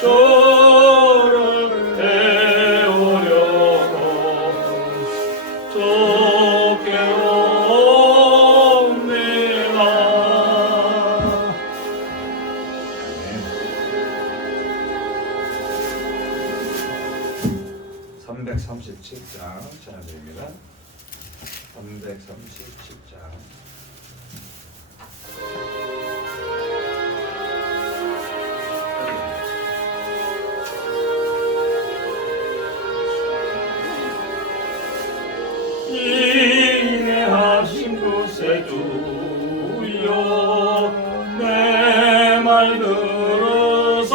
저를 태우려고 좁게 옵니다. 337장 전해드립니다. 337장. 인내하신 구세주여 내 말 들으사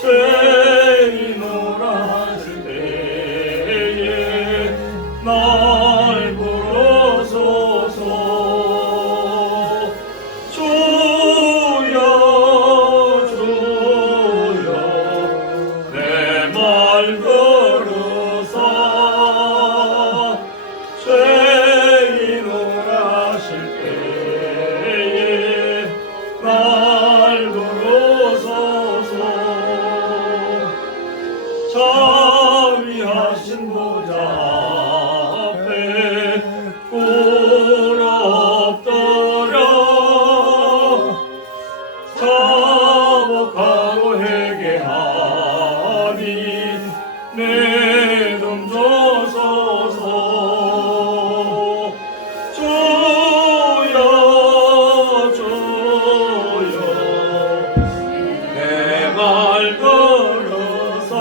죄인오라 하실 때에 날 부르소서. 주여 주여 내 말 들으사 죄인오라 하실 때에 날 부르소서. 자비하신 보좌 앞에 꿇어 엎드려 자복하고 회개하니 내 돈 주소서. 주여 주여 내 말 들으사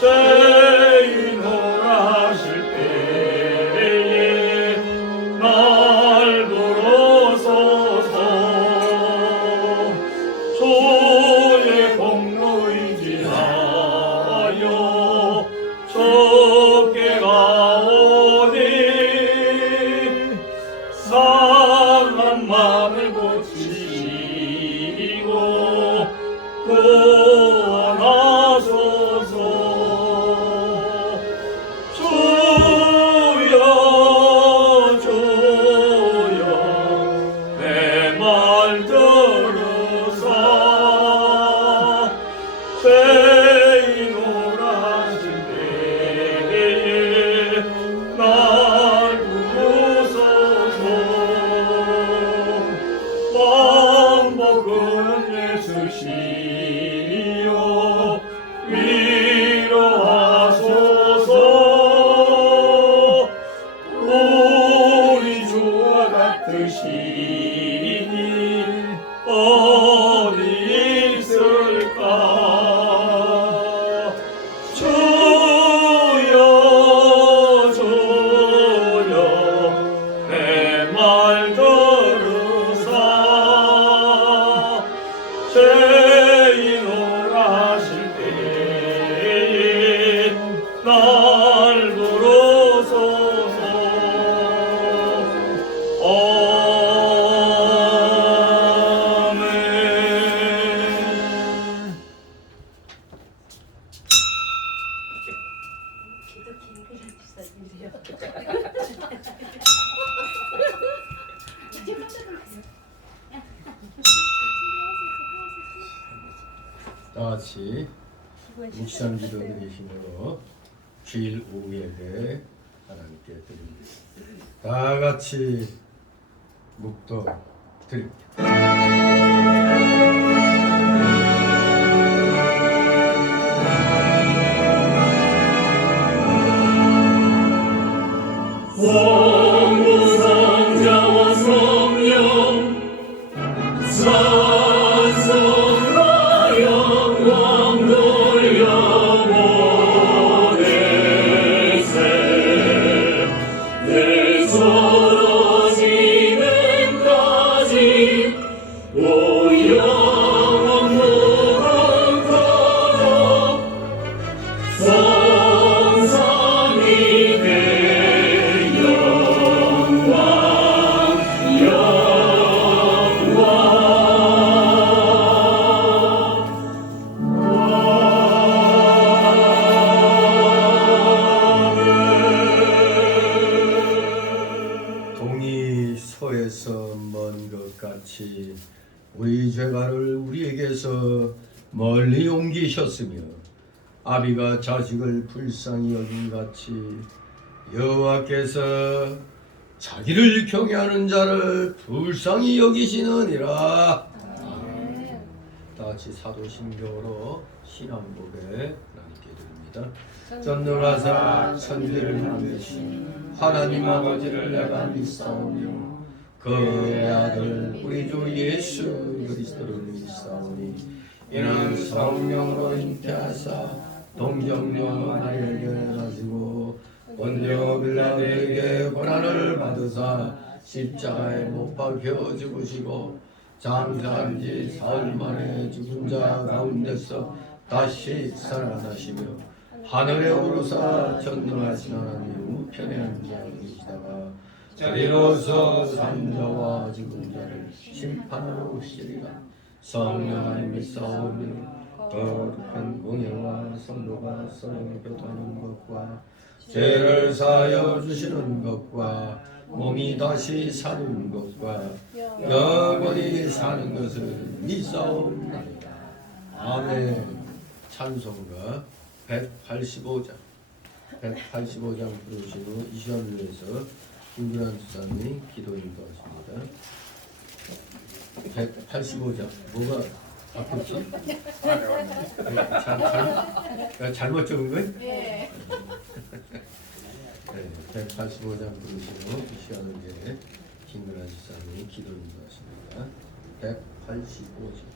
죄인오라 하실 때에 날 부르소서. 주의 공로 의지하여 좁게 가오니 상한 마음을 고치시고 구원하소서. 주여 주여 내 말 들으사 죄인오라 하실 때에 날 부르소서. 왕복은 예수시여 위로하소서. 우리 주와 같으시니 어디 있을까. 주여 주여 내 말 들으사 죄인오라 하실 때에 날 부르소서. 아멘. 기도 긴 글을 주세요. 다 같이 묵상 기도 드리심으로 주일 오후 예배 하나님께 드립니다. 다 같이 묵도 드립니다. 성부 성자와 성령 찬송과 영광 돌려보내세. 내 떨어지는 까지 오 영원 무궁토록 성삼이 되 영광 동이 서에서 먼 것 같이 우리 죄가를 우리에게서 멀리 옮기셨으며 아비가 자식을 불쌍히 여긴 같이 여호와께서 자기를 경외하는 자를 불쌍히 여기시느니라. 다 같이 사도신경으로 신앙고백 하나님께 드립니다. 전능하사 천지를 만드신 하나님 아버지를 내가 믿사오며 그의 아들 우리 주 예수 그리스도를 믿사오니 이는 성령으로 잉태하사 동정녀 마리아에게 가지고 본디오 빌라도에게 고난을 받으사 십자가에 못 박혀 죽으시고 장사한 지 사흘 만에 죽은 자 가운데서 다시 살아나시며 하늘에 오르사 전능하신 하나님 우편에 앉아 계시다가 저리로서 산자와 죽은 자를 심판하러 오시리라. 성령 안에 믿사오며 거룩한 공예와 성도가 서로 교통하는 것과 죄를 사하여 주시는 것과 몸이 다시 사는 것과 영원히 사는 것을 믿사옵나이다. 아멘. 찬송가 185장 부르시고 이 시간을 위해서 김규란 주사님 기도 인도하십니다. 185장 뭐가 아프지? 잘못 적은 거예요? 네. 네, 185장 부르시고 이 시간을 위해 김규란 주사님 기도 인도하십니다. 185장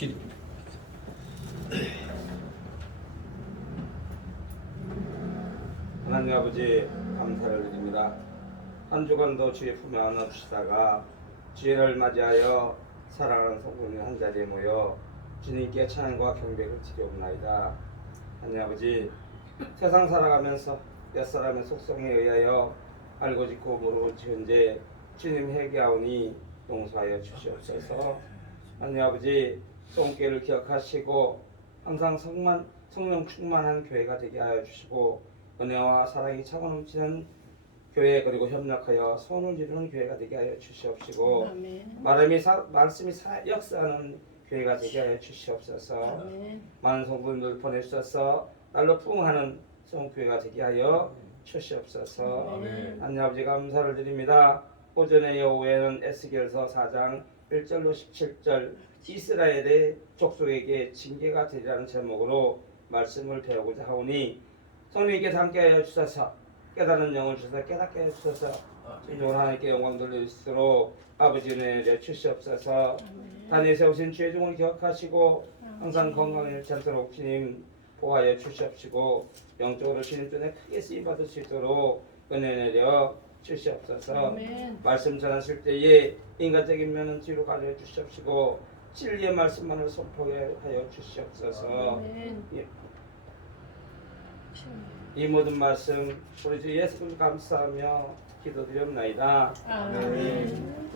기도합니다. 하나님 아버지 감사를 드립니다. 한 주간도 주의 품에 안아주시다가 주의를 맞이하여 사랑하는 성도님 한 자리에 모여 주님께 찬양과 경배를 드리옵나이다. 하나님 아버지 세상 살아가면서 옛사람의 속성에 의하여 알고 짓고 모르고 지은제 주님 회개하오니 용서하여 주시옵소서. 하나님 아버지 손길을 기억하시고 항상 성령 충만한 교회가 되게 하여 주시고 은혜와 사랑이 차고 넘치는 교회 그리고 협력하여 선을 이루는 교회가 되게 하여 주시옵시고 말씀이 역사하는 교회가 되게 하여 주시옵소서. 많은 성도님들 보내주셔서 날로 부흥하는 성교회가 되게 하여 주시옵소서. 하나님 아버지 감사를 드립니다. 오전에 오후에는 에스겔서 4장 1절로 17절 이스라엘의 족속에게 징계가 되리라는 제목으로 말씀을 배우고자 하오니 성령님께서 함께하여 주셔서 깨달은 영을 주셔서 깨닫게 하여 주셔서 진정으로 하나님께 영광 돌려주시도록 아버지 은혜 내주시옵소서. 단위에 세우신 주의 종을 기억하시고 항상 건강을 찾도록 주님 보호하여 주시옵시고 영적으로 주님 전에 크게 쓰임받을 수 있도록 은혜 내려 주시옵소서. 말씀 전하실 때에 인간적인 면은 뒤로 가려 주시옵시고 진리의 말씀만을 선포하여 주시옵소서. 이 모든 말씀 우리 주 예수 그리스도 감사하며 기도드렸나이다. 아멘.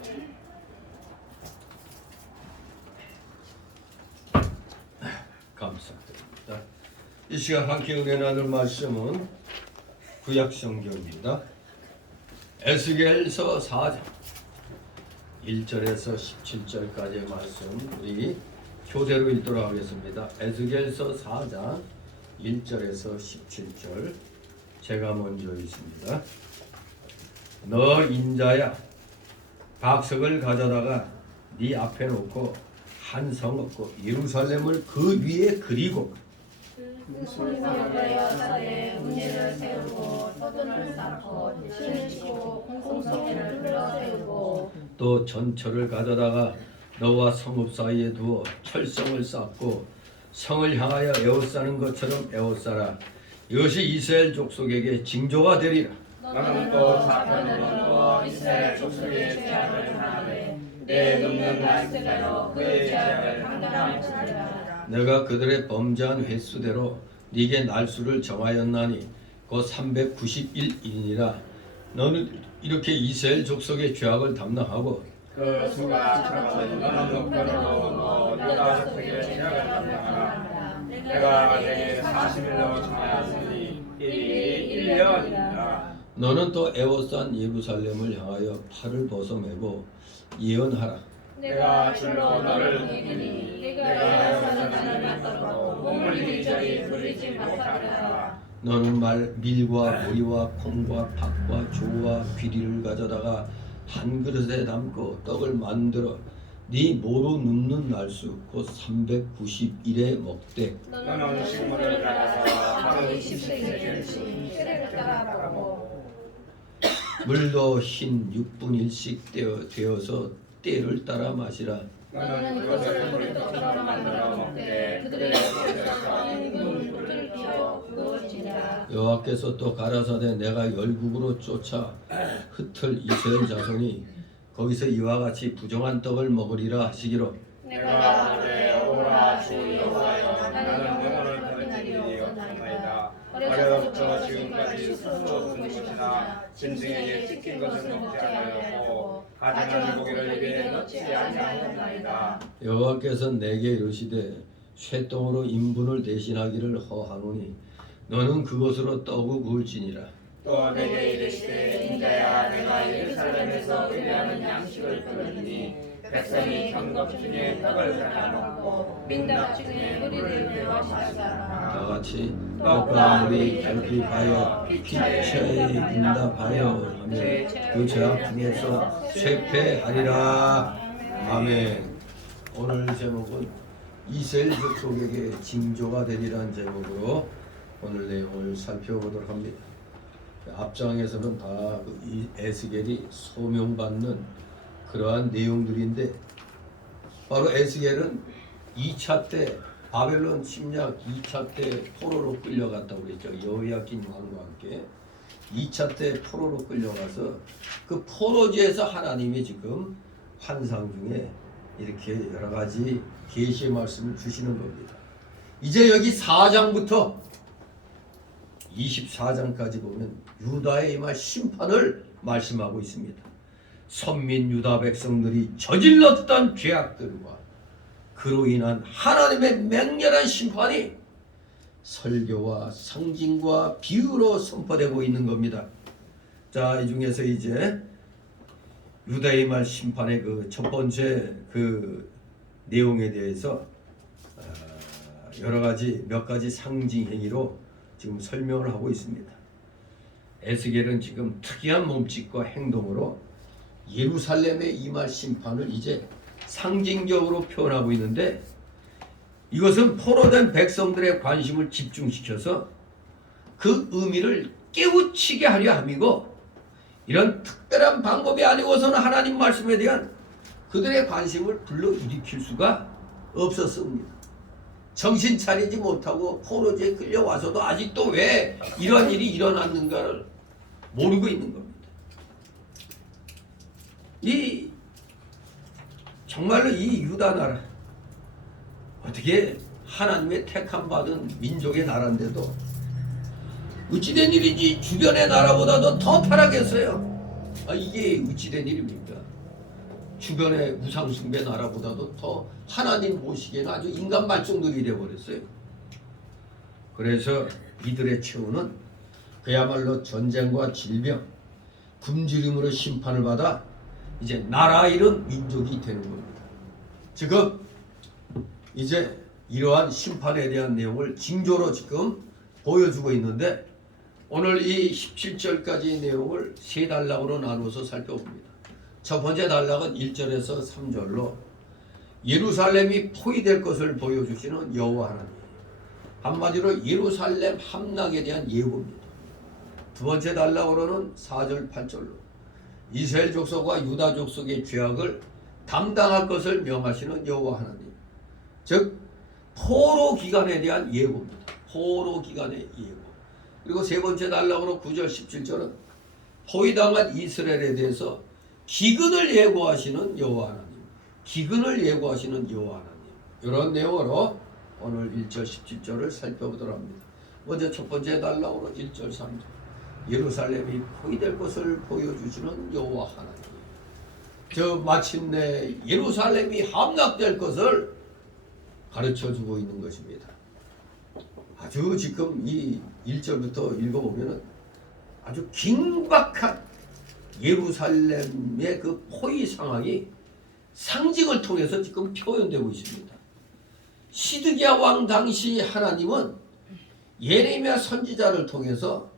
감사드립니다. 이 시간 함께 은혜 나눌 말씀은 구약 성경입니다. 에스겔서 4장 1절에서 17절까지의 말씀 우리 교대로 읽도록 하겠습니다. 에스겔서 4장 1절에서 17절 제가 먼저 읽습니다. 너 인자야 박석을 가져다가 네 앞에 놓고 한 성 얻고 예루살렘을 그 위에 그리고 소리가 되어 문제를 세우고 서둔을 쌓고 신을 치고 공성회를 둘러세우고 또 전철을 가져다가 너와 성읍 사이에 두어 철성을 쌓고 성을 향하여 에워싸는 것처럼 에워싸라. 이것이 이스라엘 족속에게 징조가 되리라. 너는 또 자편으로 이스라엘 족속의 죄악을 당하되 내 눕는 말씀대로 그의 죄악을 감당할지니라. 내가 그들의 범죄한 횟수대로 네게 날수를 정하였나니 곧 391인이라. 너는 이렇게 이스라엘 족속의 죄악을 담당하고 그 수가 참아서 너는 목표로 유다 족속의 죄악을 감당하라. 내가 내게 40일로 정하였으니 이 1년이라. 너는 또 에워싼 예루살렘을 향하여 팔을 벗어매고 예언하라. 내가 줄로 너를 이기니 내가 여서는 나를 맞도록 몸을 이리저리 돌리지 못하리라. 너는 밀과 보리와 콩과 팥과 조와 귀리를 가져다가 한 그릇에 담고 떡을 만들어 네 모로 눕는 날수 곧 391에 먹되 너는 식물을 갈아서 하루 20세기를 세례를 따라하고 물도 흰 6분 1씩 되어서 때를 따라 마시라. 너는 그것을 우리처럼 만들어 먹되 그들의 옆에서 은근 흙을 비워 그것이니라. 여호와께서 또 가라사대 내가 열국으로 쫓아 흩을 이스라엘 자손이 거기서 이와 같이 부정한 떡을 먹으리라 하시기로 내가 그래 오라 주 여호와여 나는 영혼을 버리나니 없나이다. 어려서부터 지금까지 스스로 든 것이나 짐승에게 찢긴 것을 먹지 아니하였고 가증한 고기를 입에 넣지 아니하였나이다. 여호와께서 내게 이르시되 쇠똥으로 인분을 대신하기를 허하노니 너는 그것으로 떡을 구울지니라. 또 내게 이르시되 인자야 내가 예루살렘에서 의뢰하는 양식을 끊으니 백성이 경겁 중에 떡을 나눠먹고 민답 중에 우리를 배워하시라. 다 같이 떡과 물이 결핍하여 피체에 인답하여 하며 그 죄악 중에서 쇠폐하리라. 아멘. 오늘 제목은 이스라엘 족속에게 징조가 되리라는 제목으로 오늘 내용을 살펴보도록 합니다. 앞장에서는 다 이 에스겔이 소명받는 그러한 내용들인데 바로 에스겔은 2차 때 바벨론 침략 2차 때 포로로 끌려갔다고 그랬죠. 여호야긴 왕과 함께 2차 때 포로로 끌려가서 그 포로지에서 하나님이 지금 환상 중에 이렇게 여러 가지 계시의 말씀을 주시는 겁니다. 이제 여기 4장부터 24장까지 보면 유다에 임할 심판을 말씀하고 있습니다. 선민 유다 백성들이 저질렀던 죄악들과 그로 인한 하나님의 맹렬한 심판이 설교와 상징과 비유로 선포되고 있는 겁니다. 자, 이 중에서 이제 유다에 임할 심판의 그 첫 번째 그 내용에 대해서 여러 가지 몇 가지 상징 행위로 지금 설명을 하고 있습니다. 에스겔은 지금 특이한 몸짓과 행동으로 예루살렘에 임할 심판을 이제 상징적으로 표현하고 있는데, 이것은 포로된 백성들의 관심을 집중시켜서 그 의미를 깨우치게 하려 함이고, 이런 특별한 방법이 아니고서는 하나님 말씀에 대한 그들의 관심을 불러일으킬 수가 없었습니다. 정신 차리지 못하고 포로지에 끌려와서도 아직도 왜 이런 일이 일어났는가를 모르고 있는 겁니다. 정말로 이 유다 나라, 어떻게 하나님의 택함 받은 민족의 나라인데도 어찌된 일인지 주변의 나라보다도 더 타락했어요. 이게 어찌된 일입니까? 주변의 우상숭배 나라보다도 더 하나님 보시기에는 아주 인간 말종들이 되어버렸어요. 그래서 이들의 최후는 그야말로 전쟁과 질병, 굶주림으로 심판을 받아 이제 나라 잃은 민족이 되는 겁니다. 지금 이제 이러한 심판에 대한 내용을 징조로 지금 보여주고 있는데, 오늘 이 17절까지의 내용을 세 단락으로 나누어서 살펴봅니다. 첫 번째 단락은 1절에서 3절로 예루살렘이 포위될 것을 보여주시는 여호와 하나님, 한마디로 예루살렘 함락에 대한 예고입니다. 두 번째 단락으로는 4절 8절로 이스라엘 족속과 유다 족속의 죄악을 담당할 것을 명하시는 여호와 하나님, 즉 포로 기간에 대한 예고입니다. 포로 기간의 예고. 그리고 세 번째 단락으로 9절 17절은 포위당한 이스라엘에 대해서 기근을 예고하시는 여호와 하나님, 기근을 예고하시는 여호와 하나님, 이런 내용으로 오늘 1절 17절을 살펴보도록 합니다. 먼저 첫 번째 단락으로 1절 3절 예루살렘이 포위될 것을 보여주시는 여호와 하나님, 저 마침내 예루살렘이 함락될 것을 가르쳐주고 있는 것입니다. 아주 지금 이 1절부터 읽어보면 아주 긴박한 예루살렘의 그 포위 상황이 상징을 통해서 지금 표현되고 있습니다. 시드기야 왕 당시 하나님은 예레미야 선지자를 통해서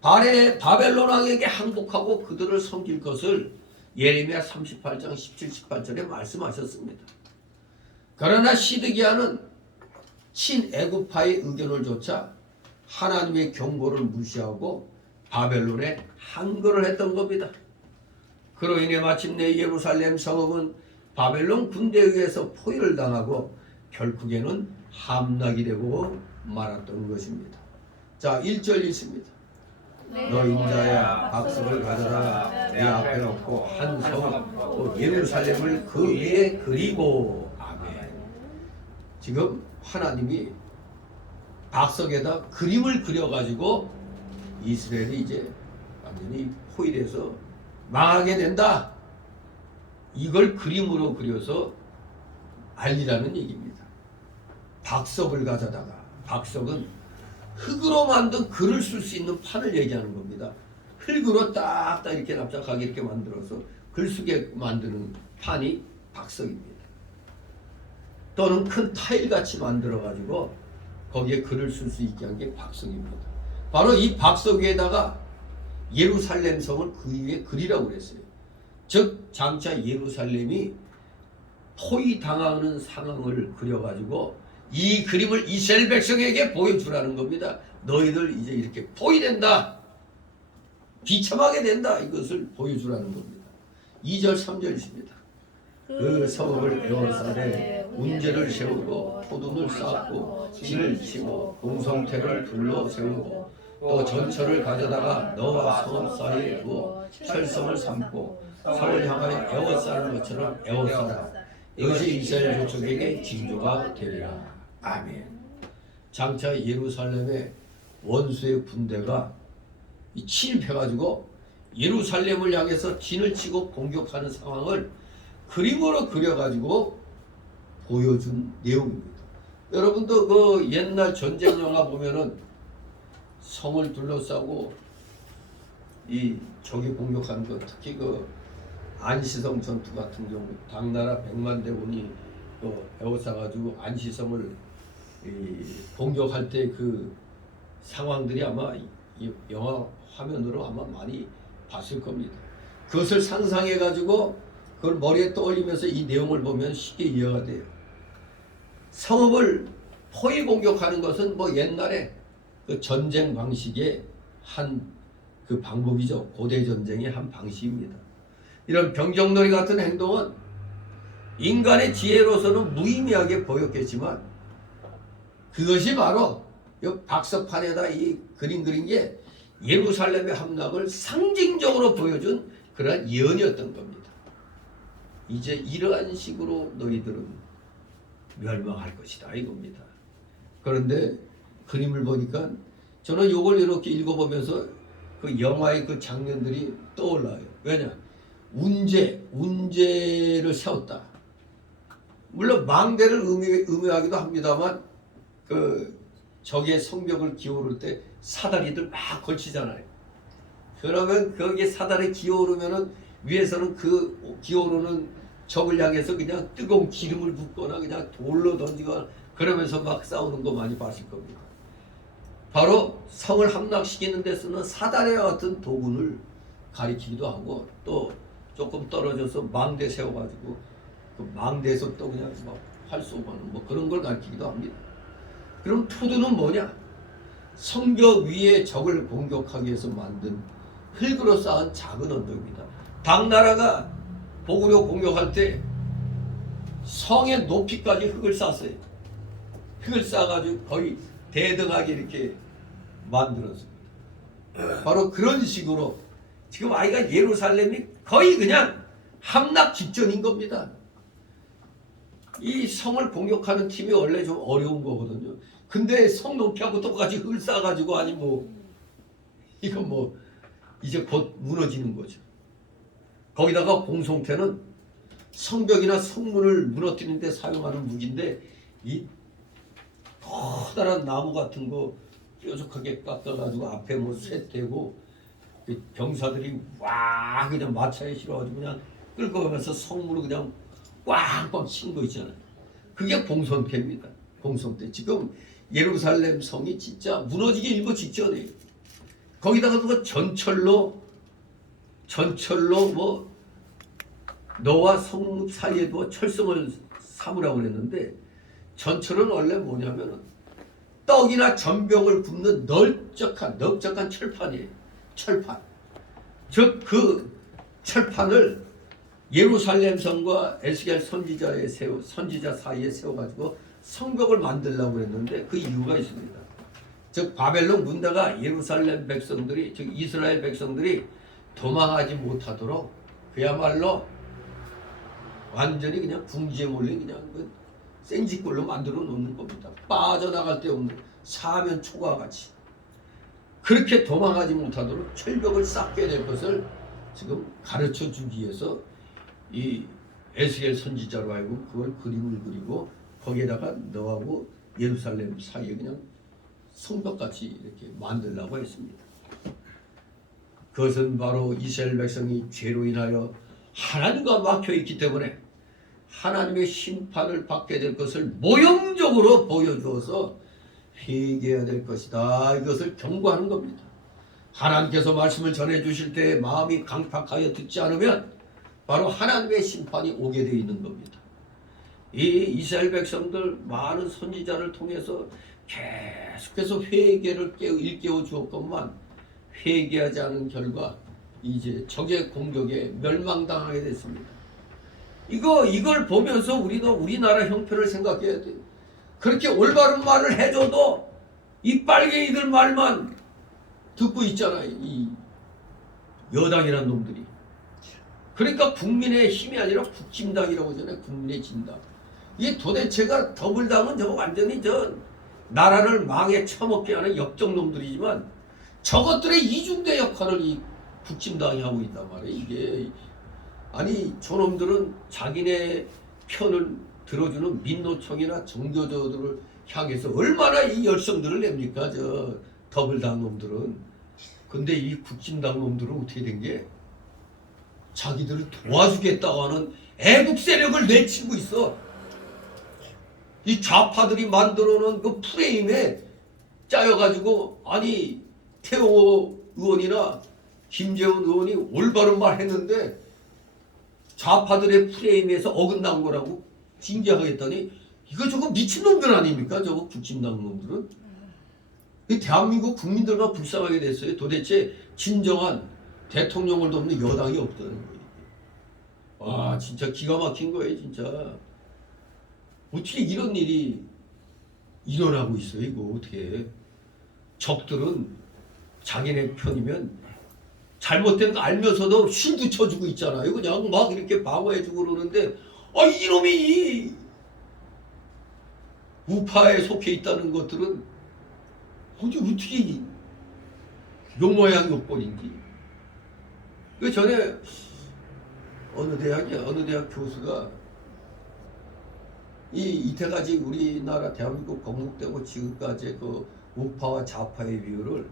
바벨론 왕에게 항복하고 그들을 섬길 것을 예레미야 38장 17, 18절에 말씀하셨습니다. 그러나 시드기야는 친애굽파의 의견을 조차 하나님의 경고를 무시하고 바벨론에 항거를 했던 겁니다. 그로 인해 마침내 예루살렘 성읍은 바벨론 군대에 의해서 포위를 당하고 결국에는 함락이 되고 말았던 것입니다. 자, 1절 있습니다. 너 인자야 박석을 가져다가 내 앞에 놓고 한 성 예루살렘을 그 위에 그리고. 아멘. 지금 하나님이 박석에다 그림을 그려가지고 이스라엘이 이제 완전히 포위돼서 망하게 된다, 이걸 그림으로 그려서 알리라는 얘기입니다. 박석을 가져다가, 박석은 흙으로 만든 글을 쓸 수 있는 판을 얘기하는 겁니다. 흙으로 딱딱 이렇게 납작하게 이렇게 만들어서 글 쓰게 만드는 판이 박석입니다. 또는 큰 타일같이 만들어가지고 거기에 글을 쓸 수 있게 한 게 박석입니다. 바로 이 박석 위에다가 예루살렘 성을 그 위에 그리라고 그랬어요. 즉 장차 예루살렘이 포위당하는 상황을 그려가지고 이 그림을 이스라엘 백성에게 보여주라는 겁니다. 너희들 이제 이렇게 포위된다, 비참하게 된다, 이것을 보여주라는 겁니다. 2절 3절 있습니다. 그 성읍을 에워싸되 운제를 세우고 포도를 쌓고 진을 치고 공성태를 불러 세우고 또 전철을 가져다가 너와 성 사이에 두어 철성을 삼고 성을 향하여 에워싸는 것처럼 에워싸라. 이것이 이스라엘 족속에게 징조가 되리라. 아멘. 장차 예루살렘의 원수의 군대가 침입해가지고 예루살렘을 향해서 진을 치고 공격하는 상황을 그림으로 그려가지고 보여준 내용입니다. 여러분도 그 옛날 전쟁 영화 보면은 성을 둘러싸고 이 적이 공격하는 것, 특히 그 안시성 전투 같은 경우 당나라 100만 대군이 에워싸가지고 안시성을 공격할 때 그 상황들이 아마 이 영화 화면으로 아마 많이 봤을 겁니다. 그것을 상상해가지고 그걸 머리에 떠올리면서 이 내용을 보면 쉽게 이해가 돼요. 성읍을 포위 공격하는 것은 뭐 옛날에 그 전쟁 방식의 한 그 방법이죠. 고대 전쟁의 한 방식입니다. 이런 병정놀이 같은 행동은 인간의 지혜로서는 무의미하게 보였겠지만 그것이 바로 이 박석판에다 이 그림 그린 게 예루살렘의 함락을 상징적으로 보여준 그러한 예언이었던 겁니다. 이제 이러한 식으로 너희들은 멸망할 것이다 이겁니다. 그런데 그림을 보니까 저는 이걸 이렇게 읽어보면서 그 영화의 그 장면들이 떠올라요. 왜냐? 운제를 세웠다. 물론 망대를 의미하기도 합니다만 그 적의 성벽을 기어오를 때 사다리들 막 걸치잖아요. 그러면 거기에 사다리 기어오르면은 위에서는 그 기어오르는 적을 향해서 그냥 뜨거운 기름을 붓거나 그냥 돌로 던지거나 그러면서 막 싸우는 거 많이 봤을 겁니다. 바로 성을 함락시키는 데 쓰는 사다리와 같은 도구를 가리키기도 하고 또 조금 떨어져서 망대 세워가지고 그 망대에서 또 그냥 막 활 쏘고 하는 뭐 그런 걸 가리키기도 합니다. 그럼 투두는 뭐냐? 성벽 위에 적을 공격하기 위해서 만든 흙으로 쌓은 작은 언덕입니다. 당나라가 보구려 공격할 때 성의 높이까지 흙을 쌓았어요. 흙을 쌓아가지고 거의 대등하게 이렇게 만들었습니다. 바로 그런 식으로 지금 아이가 예루살렘이 거의 그냥 함락 직전인 겁니다. 이 성을 공격하는 팀이 원래 좀 어려운 거거든요. 근데 성 높이하고 똑같이 흙을 쌓아가지고 아니 뭐 이거 뭐 이제 곧 무너지는 거죠. 거기다가 공성태는 성벽이나 성문을 무너뜨리는 데 사용하는 무기인데 이 커다란 나무 같은 거 뾰족하게 깎아가지고 앞에 뭐 쇠대고 병사들이 와 그냥 마차에 실어가지고 그냥 끌고 가면서 성문을 그냥 꽝꽝 친 거 있잖아요. 그게 공성태입니다. 공성태. 지금 예루살렘 성이 진짜 무너지기 일보 직전이에요. 거기다가 누가 전철로 뭐 너와 성읍 사이에 두어 철성을 삼으라고 그랬는데 전철은 원래 뭐냐면은 떡이나 전병을 굽는 넓적한 철판이에요. 철판. 즉 그 철판을 예루살렘 성과 에스겔 선지자 사이에 세워가지고 성벽을 만들려고 했는데 그 이유가 있습니다. 즉 바벨론 군대가 예루살렘 백성들이 즉 이스라엘 백성들이 도망하지 못하도록 그야말로 완전히 그냥 궁지에 몰린 그냥 그 생쥐꼴로 만들어 놓는 겁니다. 빠져나갈 데 없는 사면 초과 같이 그렇게 도망하지 못하도록 철벽을 쌓게 될 것을 지금 가르쳐 주기 위해서 이 에스겔 선지자로 하여금 그걸 그림을 그리고 거기에다가 너하고 예루살렘 사이에 그냥 성벽같이 이렇게 만들려고 했습니다. 그것은 바로 이스라엘 백성이 죄로 인하여 하나님과 막혀있기 때문에 하나님의 심판을 받게 될 것을 모형적으로 보여주어서 회개해야 될 것이다. 이것을 경고하는 겁니다. 하나님께서 말씀을 전해주실 때 마음이 강팍하여 듣지 않으면 바로 하나님의 심판이 오게 되어 있는 겁니다. 이 이스라엘 백성들 많은 선지자를 통해서 계속해서 회개를 일깨워 주었건만 회개하지 않은 결과 이제 적의 공격에 멸망당하게 됐습니다. 이걸 보면서 우리도 우리나라 형편을 생각해야 돼. 그렇게 올바른 말을 해줘도 이 빨갱이들 말만 듣고 있잖아요. 이 여당이란 놈들이. 그러니까 국민의 힘이 아니라 국힘당이라고 하잖아요. 국민의 진당. 이게 도대체가 더불당은 저거 완전히 저 나라를 망에 처먹게 하는 역적놈들이지만 저것들의 이중대 역할을 이 국힘당이 하고 있단 말이에요. 이게 아니 저놈들은 자기네 편을 들어주는 민노총이나 정교조들을 향해서 얼마나 이 열성들을 냅니까 저 더불당 놈들은. 근데 이 국힘당 놈들은 어떻게 된 게 자기들을 도와주겠다고 하는 애국 세력을 내치고 있어. 이 좌파들이 만들어 놓은 그 프레임에 짜여가지고 아니 태호 의원이나 김재원 의원이 올바른 말 했는데 좌파들의 프레임에서 어긋난 거라고 징계하겠다니 이거 저거 미친놈들 아닙니까? 저거 국힘당 놈들은. 이 대한민국 국민들만 불쌍하게 됐어요. 도대체 진정한 대통령을 돕는 여당이 없다는 거예요. 와 진짜 기가 막힌 거예요 진짜. 어떻게 이런 일이 일어나고 있어요 이거 어떻게. 적들은 자기네 편이면 잘못된 거 알면서도 쉴드쳐주고 있잖아요. 그냥 막 이렇게 방어해주고 그러는데 이놈이 이 우파에 속해 있다는 것들은 어떻게 요 모양 요 꼴인지. 그 전에 어느 대학 교수가 이때까지 우리나라 대한민국 건국되고 지금까지 그 우파와 좌파의 비율을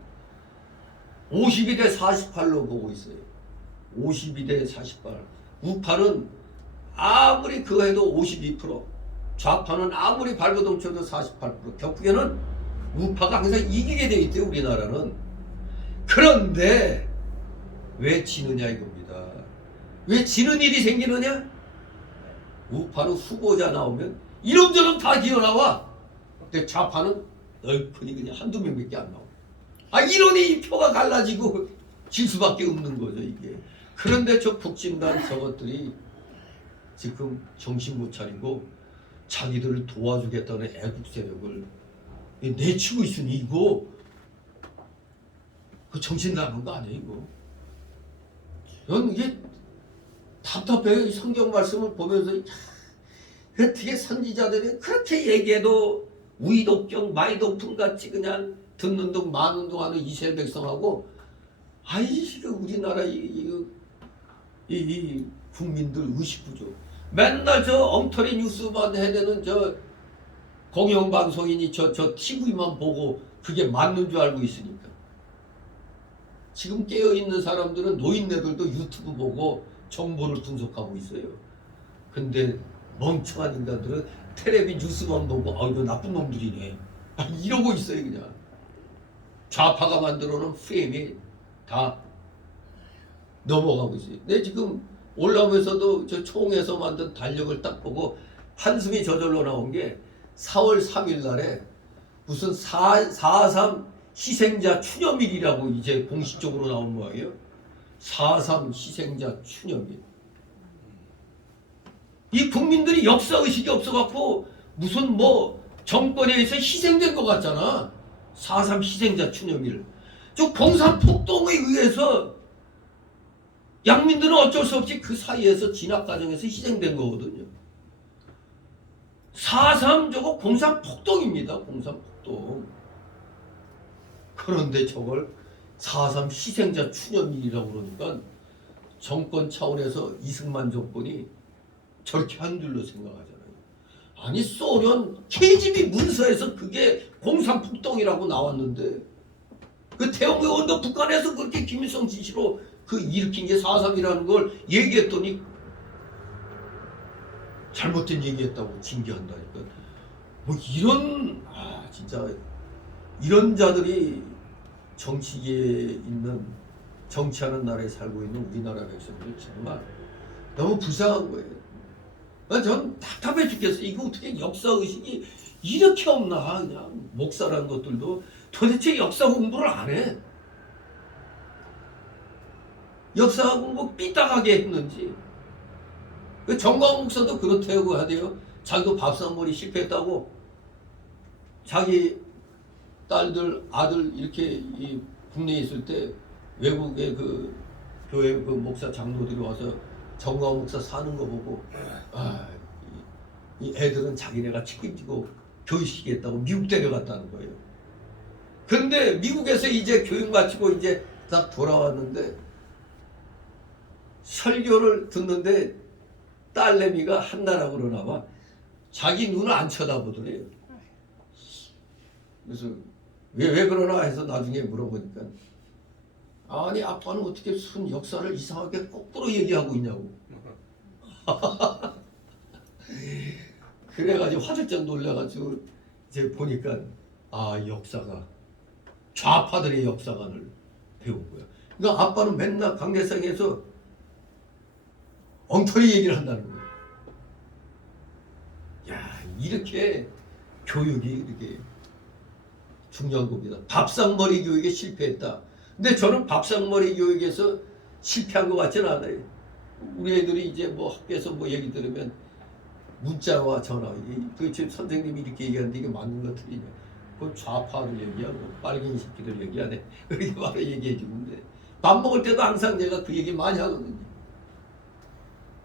52대 48로 보고 있어요. 52대 48. 우파는 아무리 그거 해도 52%, 좌파는 아무리 발버둥 쳐도 48%. 결국에는 우파가 항상 이기게 돼 있대요 우리나라는. 그런데 왜 지느냐 이겁니다. 왜 지는 일이 생기느냐? 우파는 후보자 나오면 이놈저놈 다 기어나와. 근데 좌파는 널프니 그냥 한두 명밖에 안 나와. 이러니 이 표가 갈라지고 질 수밖에 없는 거죠 이게. 그런데 저 북진단 저것들이 지금 정신 못 차리고 자기들을 도와주겠다는 애국 세력을 내치고 있으니 이거 그 정신 나간 거 아니에요 이거. 전 이게 답답해요. 성경 말씀을 보면서 어떻게 선지자들이 그렇게 얘기해도 우이독경 마이독풍 같이 그냥 듣는 둥 마는 둥 하는 이스라엘 백성하고 우리나라 이 국민들 의식부죠. 맨날 저 엉터리 뉴스만 해대는 저 공영방송이니 저 TV만 보고 그게 맞는 줄 알고 있으니까. 지금 깨어있는 사람들은 노인네들도 유튜브 보고 정보를 분석하고 있어요. 근데 멍청한 인간들은 텔레비 뉴스만 보고 이거 나쁜 놈들이네 이러고 있어요 그냥. 좌파가 만들어놓은 프레임이 다 넘어가고 있어요. 근데 지금 올라오면서도 저 총에서 만든 달력을 딱 보고 한숨이 저절로 나온 게 4월 3일 날에 무슨 4.3 희생자 추념일이라고 이제 공식적으로 나온 모양이에요. 4.3 희생자 추념일. 이 국민들이 역사의식이 없어갖고 무슨 뭐 정권에 의해서 희생된 것 같잖아. 4.3 희생자 추념일. 저 공산폭동에 의해서 양민들은 어쩔 수 없이 그 사이에서 진압 과정에서 희생된 거거든요. 4.3 저거 공산폭동입니다. 공산폭동. 그런데 저걸 4.3 희생자 추념일이라고 그러니까 정권 차원에서 이승만 정권이 저렇게 한 줄로 생각하잖아요. 아니 소련 KGB 문서에서 그게 공산폭동이라고 나왔는데 그 태영의 언덕 북한에서 그렇게 김일성 지시로 그 일으킨 게 4.3이라는 걸 얘기했더니 잘못된 얘기했다고 징계한다니까. 뭐 이런 진짜 이런 자들이 정치계에 있는 정치하는 나라에 살고 있는 우리나라 백성들 정말 너무 불쌍한 거예요. 전 답답해 죽겠어요. 이거 어떻게 역사의식이 이렇게 없나. 그냥 목사라는 것들도 도대체 역사 공부를 안 해. 역사 공부 삐딱하게 했는지 그 정광훈 목사도 그렇다고 하대요. 자기도 밥상머리 실패했다고. 자기 딸들 아들 이렇게 이 국내에 있을 때 외국의 그 교회 그 목사 장로들이 와서 정광훈 목사 사는 거 보고 이 애들은 자기네가 책임지고 교육시키겠다고 미국 데려갔다는 거예요. 근데 미국에서 이제 교육 마치고 이제 딱 돌아왔는데 설교를 듣는데 딸내미가 한나라고 그러나 봐. 자기 눈을 안 쳐다보더래요. 그래서 왜 그러나 해서 나중에 물어보니까 아니 아빠는 어떻게 순 역사를 이상하게 거꾸로 얘기하고 있냐고. 그래가지고 화들짝 놀라가지고 이제 보니까 역사가 좌파들의 역사관을 배운 거야. 그러니까 아빠는 맨날 강대상에서 엉터리 얘기를 한다는 거야. 야, 이렇게 교육이 이렇게 중요한 겁니다. 밥상머리 교육에 실패했다. 근데 저는 밥상머리 교육에서 실패한 것 같지는 않아요. 우리 애들이 이제 뭐 학교에서 뭐 얘기 들으면 문자와 전화, 그 지금 선생님이 이렇게 얘기하는데 이게 맞는 것 틀리냐. 그 좌파를 얘기하고 빨갱이 새끼들 얘기하네. 그렇게 바로 얘기해 주는데 밥 먹을 때도 항상 제가 그 얘기 많이 하거든요.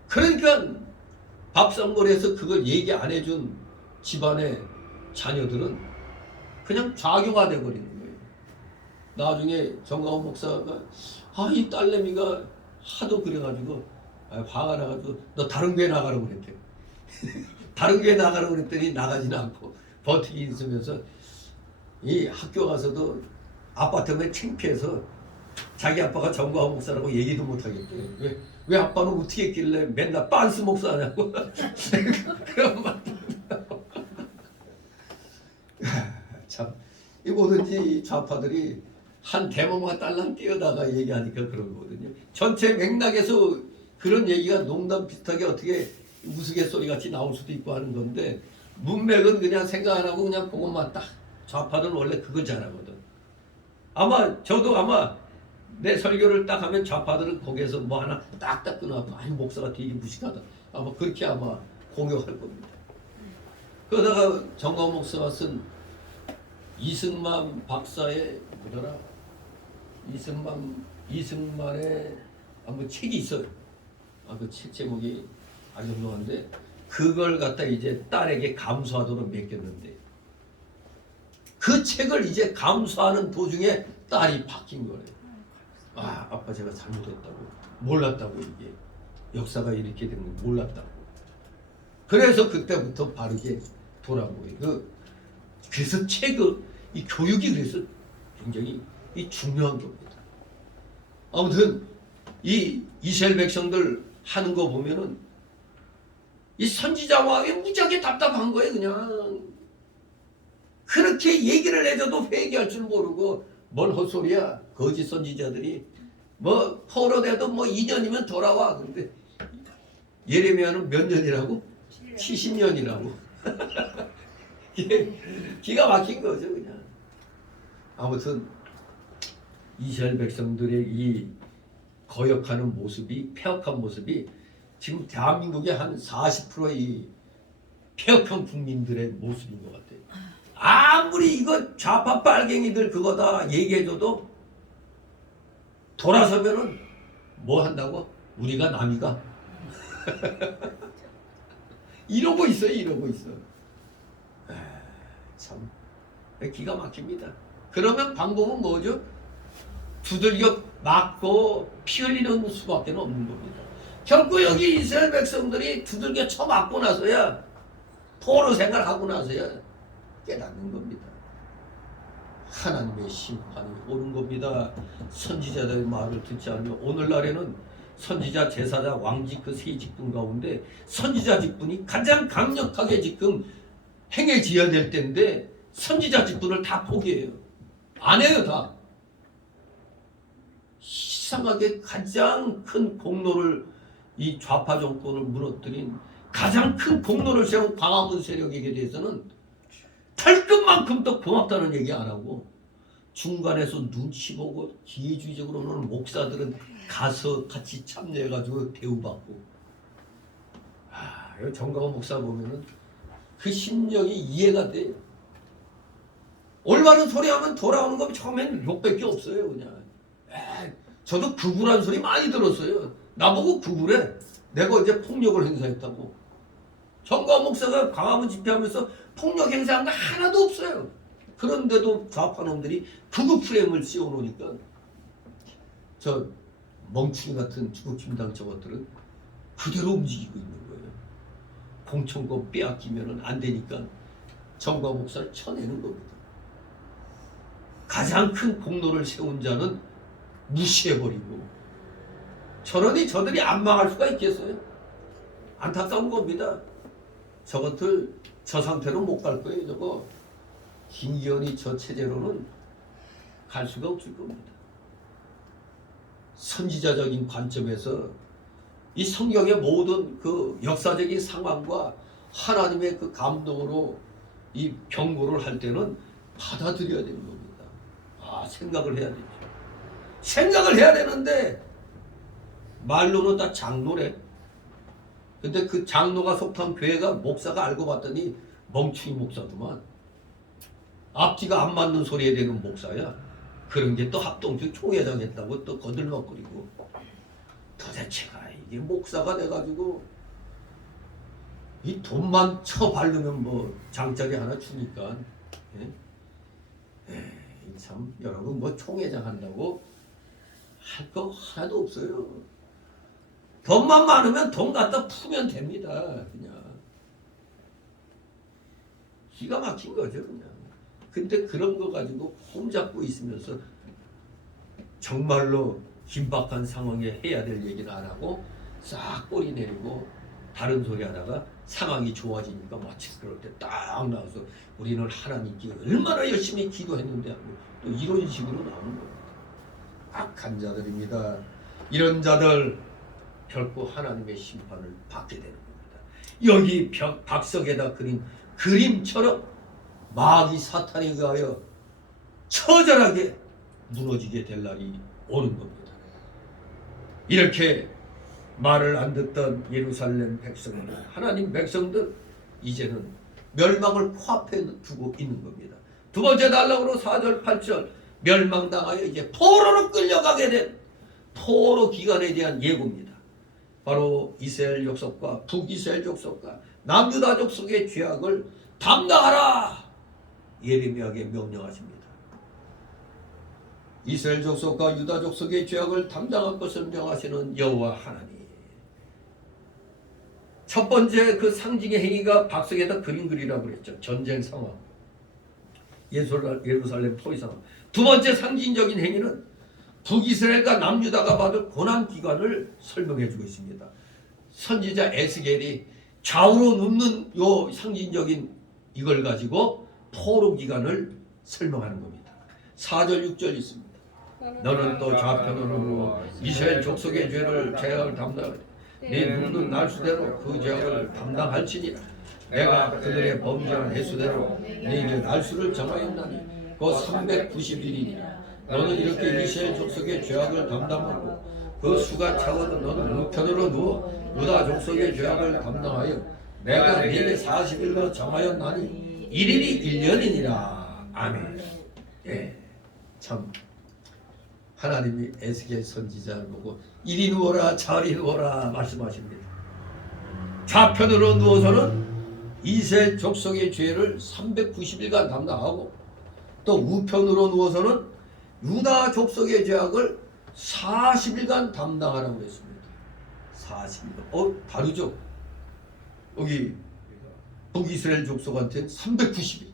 그러니까 밥상머리에서 그걸 얘기 안 해준 집안의 자녀들은 그냥 좌교가 돼버리는 거예요. 나중에 정광훈 목사가 이 딸내미가 하도 그래가지고 화가 나가지고 너 다른 교회 나가라고 그랬대. 다른 교회 나가라고 그랬더니 나가지는 않고 버티기 있으면서 이 학교 가서도 아빠 때문에 창피해서 자기 아빠가 정광훈 목사라고 얘기도 못하겠대. 왜 아빠는 어떻게 했길래 맨날 빤스 목사냐고. 그런 말. 참, 이 뭐든지 좌파들이 한 대목만 딸랑 띄어다가 얘기하니까 그런 거거든요. 전체 맥락에서 그런 얘기가 농담 비슷하게 어떻게 우스갯소리 같이 나올 수도 있고 하는 건데 문맥은 그냥 생각 안 하고 그냥 그것만 딱. 좌파들은 원래 그걸 잘하거든. 저도 내 설교를 딱 하면 좌파들은 거기에서 뭐 하나 딱딱 끊어갖고 목사가 되게 무식하다. 그렇게 공격할 겁니다. 그러다가 정광훈 목사가 쓴 이승만 박사의 뭐더라? 이승만의 책이 있어요. 그 책 제목이 아주 훌륭한데 그걸 갖다 이제 딸에게 감수하도록 맡겼는데 그 책을 이제 감수하는 도중에 딸이 바뀐 거예요. 아빠 제가 잘못했다고 몰랐다고 이게 역사가 이렇게 된 걸 몰랐다고. 그래서 그때부터 바르게 돌아온 거예요. 그래서 이 교육이 그래서 굉장히 중요한 겁니다. 아무튼 이 이스라엘 백성들 하는 거 보면은 이 선지자 왕이 무지하게 답답한 거예요. 그냥 그렇게 얘기를 해줘도 회개할 줄 모르고 뭔 헛소리야. 거짓 선지자들이 뭐 포로돼도 2년이면 돌아와. 근데 예레미야는 몇 년이라고? 70년이라고. 기가 막힌 거죠 그냥. 아무튼 이스라엘 백성들의 이 거역하는 모습이 폐역한 모습이 지금 대한민국의 한 40%의 이 폐역한 국민들의 모습인 것 같아요. 아무리 이거 좌파 빨갱이들 그거다 얘기해줘도 돌아서면은 뭐 한다고? 우리가 남이가 이러고 있어. 참 기가 막힙니다. 그러면 방법은 뭐죠? 두들겨 맞고 피 흘리는 수밖에 없는 겁니다. 결국 여기 이스라엘 백성들이 두들겨 쳐맞고 나서야 포로 생활하고 나서야 깨닫는 겁니다. 하나님의 심판이 오는 겁니다. 선지자들의 말을 듣지 않으면 오늘날에는 선지자, 제사자, 왕직 그 세 직분 가운데 선지자 직분이 가장 강력하게 지금 행해져야 될 때인데 선지자 직분을 다 포기해요. 안 해요 다. 이상하게 가장 큰 공로를 이 좌파 정권을 무너뜨린 가장 큰 공로를 세운 광화문 세력에게 대해서는 털끝만큼도 고맙다는 얘기 안 하고 중간에서 눈치 보고 기회주의적으로 노는 목사들은 가서 같이 참여해가지고 대우받고 정광훈 목사 보면은 그 심정이 이해가 돼요. 올바른 소리 하면 돌아오는 거 처음엔 욕밖에 없어요. 그냥 저도 극우란 소리 많이 들었어요. 나보고 극우래. 내가 어제 폭력을 행사했다고. 정광훈 목사가 광화문 집회하면서 폭력 행사한 거 하나도 없어요. 그런데도 좌파 놈들이 극우 프레임을 씌워놓으니까 저 멍충이 같은 주국힘당 저것들은 그대로 움직이고 있는 거예요. 공천권 빼앗기면 안 되니까 정광훈 목사를 쳐내는 겁니다. 가장 큰 공로를 세운 자는 무시해버리고 저러니 저들이 안 망할 수가 있겠어요? 안타까운 겁니다. 저것들 저 상태로 못 갈 거예요. 저거 김기현이 저 체제로는 갈 수가 없을 겁니다. 선지자적인 관점에서 이 성경의 모든 그 역사적인 상황과 하나님의 그 감동으로 이 경고를 할 때는 받아들여야 되는 겁니다. 생각을 해야 되죠. 생각을 해야 되는데 말로는 다 장로래. 근데 그 장로가 속한 교회가 목사가 알고 봤더니 멍충이 목사더만. 앞뒤가 안 맞는 소리에 되는 목사야. 그런 게 또 합동적 총회장 했다고 또 거들먹거리고. 도대체가 이게 목사가 돼가지고 이 돈만 쳐바르면 뭐 장짜리 하나 주니까. 참 여러분 뭐 총회장 한다고 할 거 하나도 없어요. 돈만 많으면 돈 갖다 푸면 됩니다. 그냥 기가 막힌 거죠 그냥. 근데 그런 거 가지고 홈잡고 있으면서 정말로 긴박한 상황에 해야 될 얘기는 안 하고 싹 꼬리 내리고 다른 소리 하다가 상황이 좋아지니까 마치 그럴 때 딱 나와서 우리는 하나님께 얼마나 열심히 기도했는데 하고 또 이런 식으로 나오는 겁니다. 악한 자들입니다. 이런 자들 결코 하나님의 심판을 받게 되는 겁니다. 여기 박석에다 그린 그림처럼 마귀 사탄에 의하여 처절하게 무너지게 될 날이 오는 겁니다. 이렇게 말을 안 듣던 예루살렘 백성들, 하나님 백성들 이제는 멸망을 코앞에 두고 있는 겁니다. 두 번째 단락으로 4절 8절 멸망당하여 이제 포로로 끌려가게 된 포로 기간에 대한 예고입니다. 바로 이스라엘 족속과 북이스라엘 족속과 남유다 족속의 죄악을 담당하라 예레미야에게 명령하십니다. 이스라엘 족속과 유다 족속의 죄악을 담당할 것을 명하시는 여호와 하나님. 첫 번째 그 상징의 행위가 박석에다 그림 그리라고 그랬죠. 전쟁 상황, 예루살렘 포위 상황. 두 번째 상징적인 행위는 북이스라엘과 남유다가 받을 고난 기간을 설명해주고 있습니다. 선지자 에스겔이 좌우로 눕는 요 상징적인 이걸 가지고 포로 기간을 설명하는 겁니다. 4절 6절 있습니다. 너는 또 좌편으로 이스라엘 족속의 죄를 죄악을 담당하라. 네 눕는 날수대로 그 죄악을 담당할지니라. 내가 그들의 범죄한 횟수대로 네게 날수를 정하였나니 그 390일이니라. 너는 이렇게 이스라엘 족속의 죄악을 담당하고 그 수가 차거든 너는 우편으로 누워 유다 족속의 죄악을 담당하여 내가 네게 40일로 정하였나니 1일이 1년이니라. 아멘. 참 하나님이 에스겔 선지자를 보고 이리 누워라 저리 누워라 말씀하십니다. 좌편으로 누워서는 이스라엘 족속의 죄를 390일간 담당하고 또 우편으로 누워서는 유다 족속의 죄악을 40일간 담당하라고 했습니다. 40일간. 다르죠? 여기 북이스라엘 족속한테는 390일,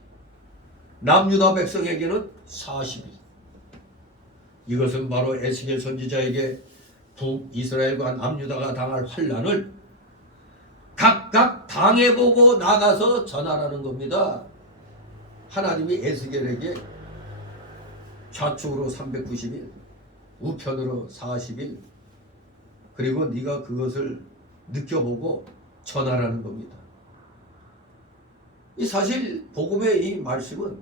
남유다 백성에게는 40일. 이것은 바로 에스겔 선지자에게 북이스라엘과 남유다가 당할 환난을 각각 당해보고 나가서 전하라는 겁니다. 하나님이 에스겔에게 좌측으로 390일, 우편으로 40일, 그리고 네가 그것을 느껴보고 전하라는 겁니다. 이 사실 복음의 이 말씀은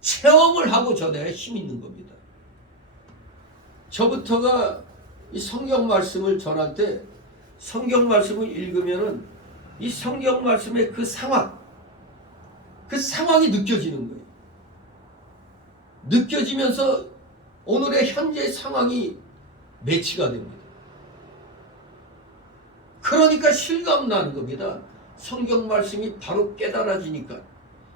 체험을 하고 전해야 힘 있는 겁니다. 저부터가 이 성경 말씀을 전할 때 성경 말씀을 읽으면은 이 성경 말씀의 그 상황이 느껴지는 거예요. 느껴지면서 오늘의 현재 상황이 매치가 됩니다. 그러니까 실감나는 겁니다. 성경 말씀이 바로 깨달아지니까.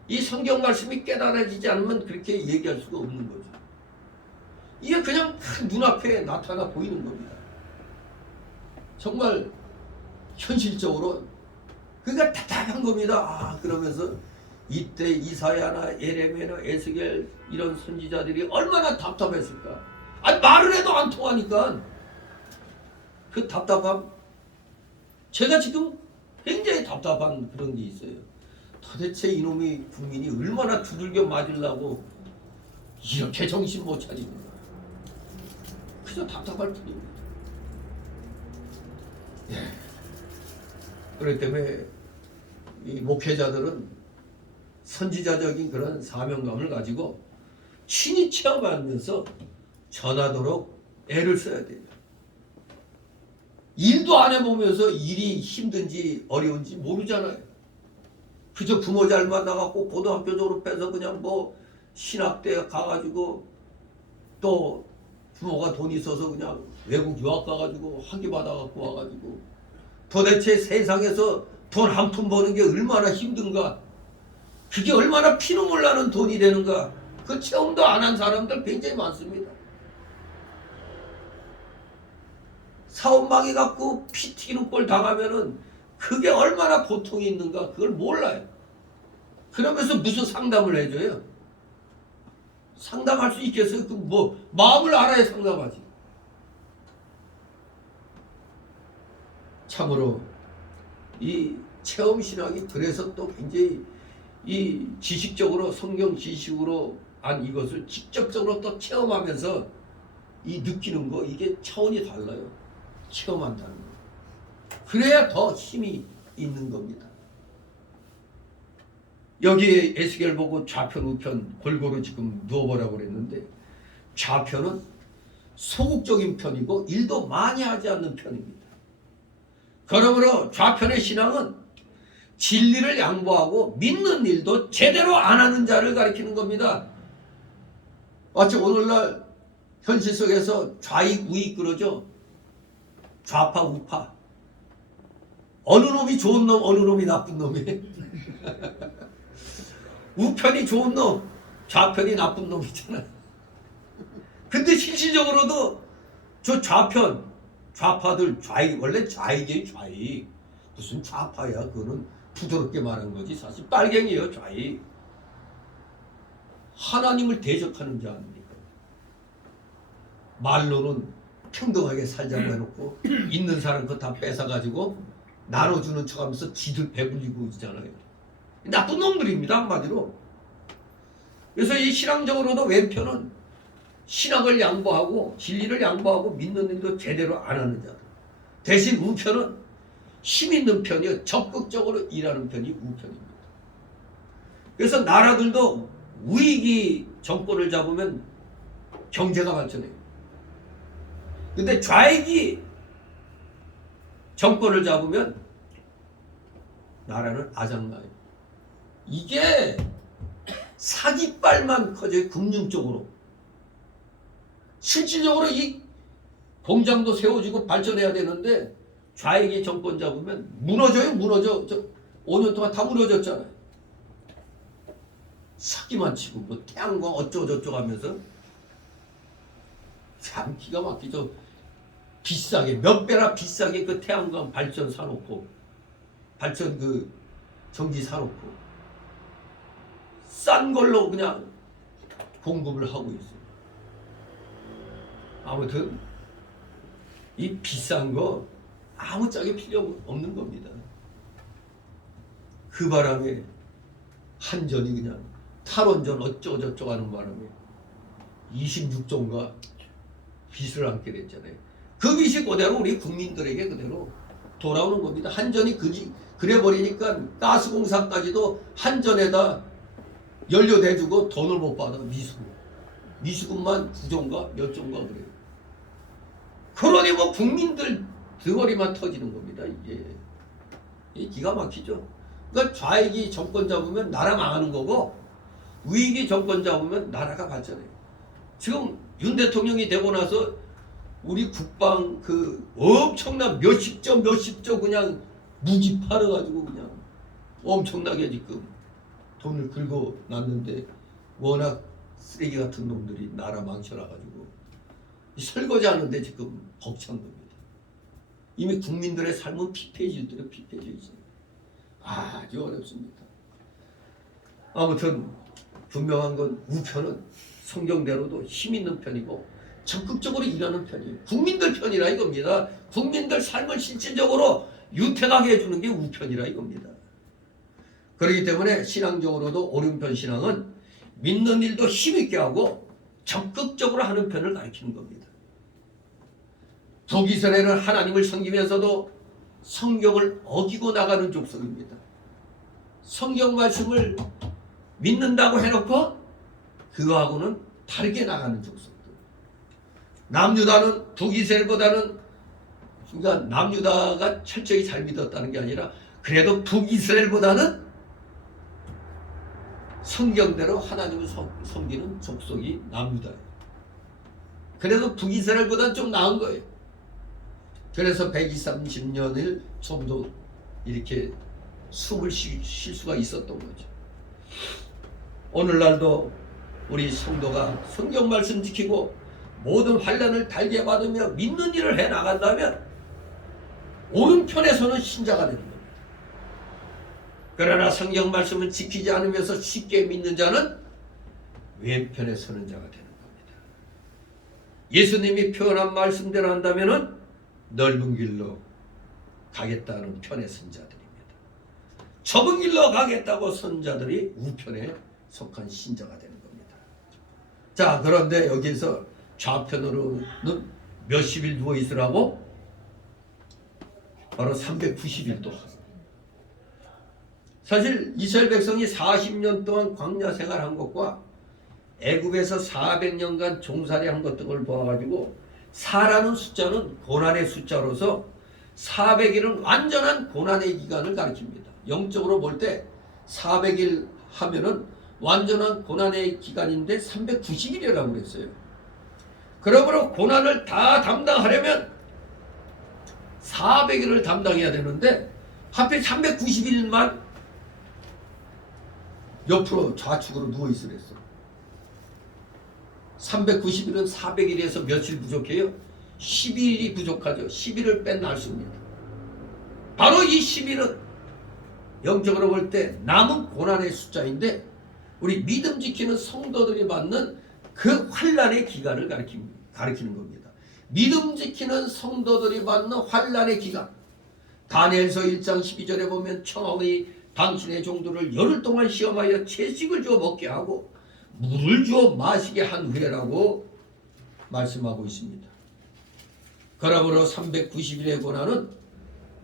이 성경 말씀이 깨달아지지 않으면 그렇게 얘기할 수가 없는 거죠. 이게 그냥 눈앞에 나타나 보이는 겁니다. 정말 현실적으로 그러니까 답답한 겁니다. 아, 그러면서 이때 이사야나 예레미야나 에스겔 이런 선지자들이 얼마나 답답했을까. 아니 말을 해도 안 통하니까 그 답답함. 제가 지금 굉장히 답답한 그런 게 있어요. 도대체 이놈의 국민이 얼마나 두들겨 맞으려고 이렇게 정신 못 차리는가. 그저 답답할 뿐입니다. 예. 그렇기 때문에 이 목회자들은 선지자적인 그런 사명감을 가지고 친히 체험하면서 전하도록 애를 써야 돼요. 일도 안 해보면서 일이 힘든지 어려운지 모르잖아요. 그저 부모 잘 만나갖고 고등학교 졸업해서 그냥 뭐 신학대 가가지고 또 부모가 돈 있어서 그냥 외국 유학 가가지고 학위 받아갖고 와가지고 도대체 세상에서 돈 한 푼 버는 게 얼마나 힘든가, 그게 얼마나 피눈물 나는 돈이 되는가, 그 체험도 안 한 사람들 굉장히 많습니다. 사업 망해갖고 피 튀기는 꼴 당하면은 그게 얼마나 고통이 있는가 그걸 몰라요. 그러면서 무슨 상담을 해줘요? 상담할 수 있겠어요? 그 뭐 마음을 알아야 상담하지. 참으로 이 체험 신학이 그래서 또 굉장히 이 지식적으로 성경 지식으로 안 이것을 직접적으로 또 체험하면서 이 느끼는 거 이게 차원이 달라요. 체험한다는 거. 그래야 더 힘이 있는 겁니다. 여기에 에스겔 보고 좌편 우편 골고루 지금 누워보라고 그랬는데 좌편은 소극적인 편이고 일도 많이 하지 않는 편입니다. 그러므로 좌편의 신앙은 진리를 양보하고 믿는 일도 제대로 안 하는 자를 가리키는 겁니다. 마치 오늘날 현실 속에서 좌익 우익 그러죠. 좌파 우파. 어느 놈이 좋은 놈 어느 놈이 나쁜 놈이에요. 우편이 좋은 놈 좌편이 나쁜 놈이잖아요. 근데 실질적으로도 저 좌편 좌파들 좌익 원래 좌익이에요. 좌익 무슨 좌파야. 그거는 부드럽게 말한 거지 사실 빨갱이에요. 좌익. 하나님을 대적하는 자 아닙니까? 말로는 평등하게 살자고 해놓고 있는 사람 거 다 뺏어가지고 나눠주는 척하면서 지들 배불리고 있잖아요. 나쁜 놈들입니다 한마디로. 그래서 이 신앙적으로도 왼편은 신학을 양보하고 진리를 양보하고 믿는 일도 제대로 안 하는 자들. 대신 우편은 힘 있는 편이요 적극적으로 일하는 편이 우편입니다. 그래서 나라들도 우익이 정권을 잡으면 경제가 발전해요. 근데 좌익이 정권을 잡으면 나라는 아장나요. 이게 사기빨만 커져요. 금융적으로. 실질적으로 이 공장도 세워지고 발전해야 되는데 좌익이 정권 잡으면 무너져요. 무너져. 5년 동안 다 무너졌잖아요. 사기만 치고 뭐 태양광 어쩌고저쩌고 하면서 참 기가 막히죠. 비싸게 몇 배나 비싸게 그 태양광 발전 사놓고 발전 그 전기 사놓고 싼 걸로 그냥 공급을 하고 있어요. 아무튼 이 비싼 거 아무짝에 필요 없는 겁니다. 그 바람에 한전이 그냥 탈원전 어쩌고저쩌고 하는 바람에 26조인가 빚을 안게 됐잖아요. 그 빚이 그대로 우리 국민들에게 그대로 돌아오는 겁니다. 한전이 그래 버리니까 가스공사까지도 한전에다 연료 대주고 돈을 못 받아. 미수금만 9조인가 몇 조인가 그래요. 그러니 뭐 국민들 덩어리만 터지는 겁니다. 이게 이 기가 막히죠. 그러니까 좌익이 정권 잡으면 나라 망하는 거고 우익이 정권 잡으면 나라가 발전해요. 지금 윤 대통령이 되고 나서 우리 국방 그 엄청난 몇십 조 그냥 무기 팔아가지고 그냥 엄청나게 지금 돈을 긁어놨는데 워낙 쓰레기 같은 놈들이 나라 망쳐놔가지고 설거지하는데 지금 벅찬 겁니다. 이미 국민들의 삶은 피폐해질대로 피폐해져 있어요. 아주 어렵습니다. 아무튼 분명한 건 우편은 성경대로도 힘 있는 편이고 적극적으로 일하는 편이에요. 국민들 편이라 이겁니다. 국민들 삶을 실질적으로 윤택하게 해주는 게 우편이라 이겁니다. 그렇기 때문에 신앙적으로도 오른편 신앙은 믿는 일도 힘있게 하고 적극적으로 하는 편을 가리키는 겁니다. 북이스라엘은 하나님을 섬기면서도 성경을 어기고 나가는 족속입니다. 성경 말씀을 믿는다고 해놓고 그거하고는 다르게 나가는 족속들. 남유다는 북이스라엘보다는 그러니까 남유다가 철저히 잘 믿었다는 게 아니라 그래도 북이스라엘보다는 성경대로 하나님을 섬기는 족속이 남유다예요. 그래도 북이스라엘보다는 좀 나은 거예요. 그래서 130년을 좀 더 이렇게 숨을 쉴 수가 있었던 거죠. 오늘날도 우리 성도가 성경 말씀 지키고 모든 환난을 달게 받으며 믿는 일을 해 나간다면 오른편에서는 신자가 되는 겁니다. 그러나 성경 말씀을 지키지 않으면서 쉽게 믿는 자는 왼편에 서는 자가 되는 겁니다. 예수님이 표현한 말씀대로 한다면은 넓은 길로 가겠다는 편에 선 자들입니다. 좁은 길로 가겠다고 선 자들이 우편에 속한 신자가 되는 겁니다. 자, 그런데 여기서 좌편으로는 몇십 일 누워 있으라고? 바로 390일도. 사실 이스라엘 백성이 40년 동안 광야 생활한 것과 애굽에서 400년간 종살이한 것 등을 보아가지고 4라는 숫자는 고난의 숫자로서 400일은 완전한 고난의 기간을 가리킵니다. 영적으로 볼 때 400일 하면은 완전한 고난의 기간인데 390일이라고 그랬어요. 그러므로 고난을 다 담당하려면 400일을 담당해야 되는데 하필 390일만 옆으로 좌측으로 누워 있으랬어. 390일은 400일에서 며칠 부족해요? 12일이 부족하죠. 10일을 뺀 날수입니다. 바로 이 10일은 영적으로 볼 때 남은 고난의 숫자인데 우리 믿음 지키는 성도들이 받는 그 환난의 기간을 가리키는 겁니다. 믿음 지키는 성도들이 받는 환난의 기간. 다니엘서 1장 12절에 보면 청하오니 당신의 종들을 열흘 동안 시험하여 채식을 주어 먹게 하고 물을 주어 마시게 한 후에라고 말씀하고 있습니다. 그러므로 390일의 고난은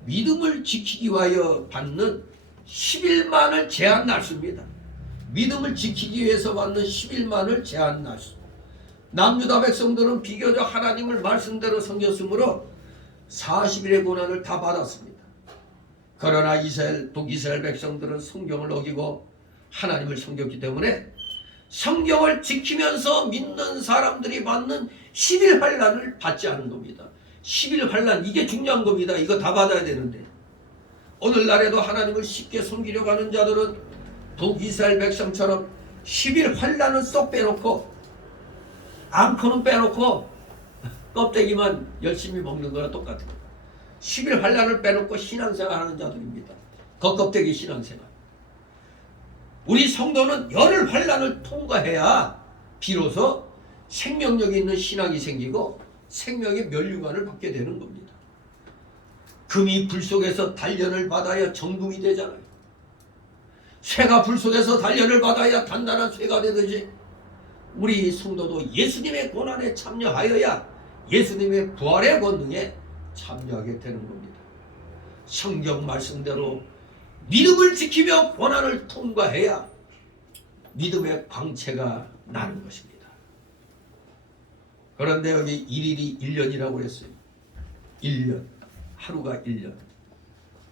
믿음을 지키기 위하여 받는 10일만을 제한 날수입니다. 믿음을 지키기 위해서 받는 10일만을 제한 날수. 남유다 백성들은 비교적 하나님을 말씀대로 섬겼으므로 40일의 고난을 다 받았습니다. 그러나 북이스라엘 백성들은 성경을 어기고 하나님을 섬겼기 때문에 성경을 지키면서 믿는 사람들이 받는 10일 환난을 받지 않은 겁니다. 10일 환난, 이게 중요한 겁니다. 이거 다 받아야 되는데 오늘날에도 하나님을 쉽게 섬기려고 하는 자들은 북이스라엘 백성처럼 10일 환난은 쏙 빼놓고 앙코는 빼놓고 껍데기만 열심히 먹는 거랑 똑같아요. 10일 환난을 빼놓고 신앙생활 하는 자들입니다. 겉껍데기 신앙생활. 우리 성도는 열흘 환난을 통과해야 비로소 생명력이 있는 신앙이 생기고 생명의 면류관을 받게 되는 겁니다. 금이 불 속에서 단련을 받아야 정금이 되잖아요. 쇠가 불 속에서 단련을 받아야 단단한 쇠가 되듯이 우리 성도도 예수님의 고난에 참여하여야 예수님의 부활의 권능에 참여하게 되는 겁니다. 성경 말씀대로 믿음을 지키며 고난을 통과해야 믿음의 광채가 나는 것입니다. 그런데 여기 1일이 1년이라고 했어요. 1년. 하루가 1년.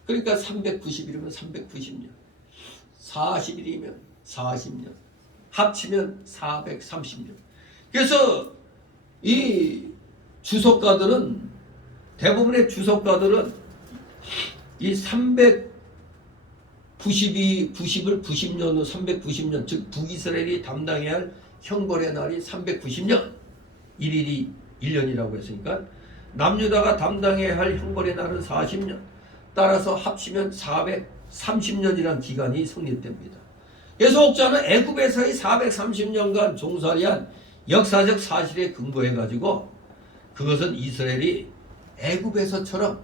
그러니까 390일이면 390년, 40일이면 40년, 합치면 430년. 그래서 이 주석가들은, 대부분의 주석가들은 이 390을 90년으로 390년, 즉 북이스라엘이 담당해야 할 형벌의 날이 390년, 1일이 1년이라고 했으니까 남유다가 담당해야 할 형벌의 날은 40년, 따라서 합치면 430년이라는 기간이 성립됩니다. 그래서 혹자는 애굽에서의 430년간 종살이한 역사적 사실에 근거해가지고 그것은 이스라엘이 애굽에서처럼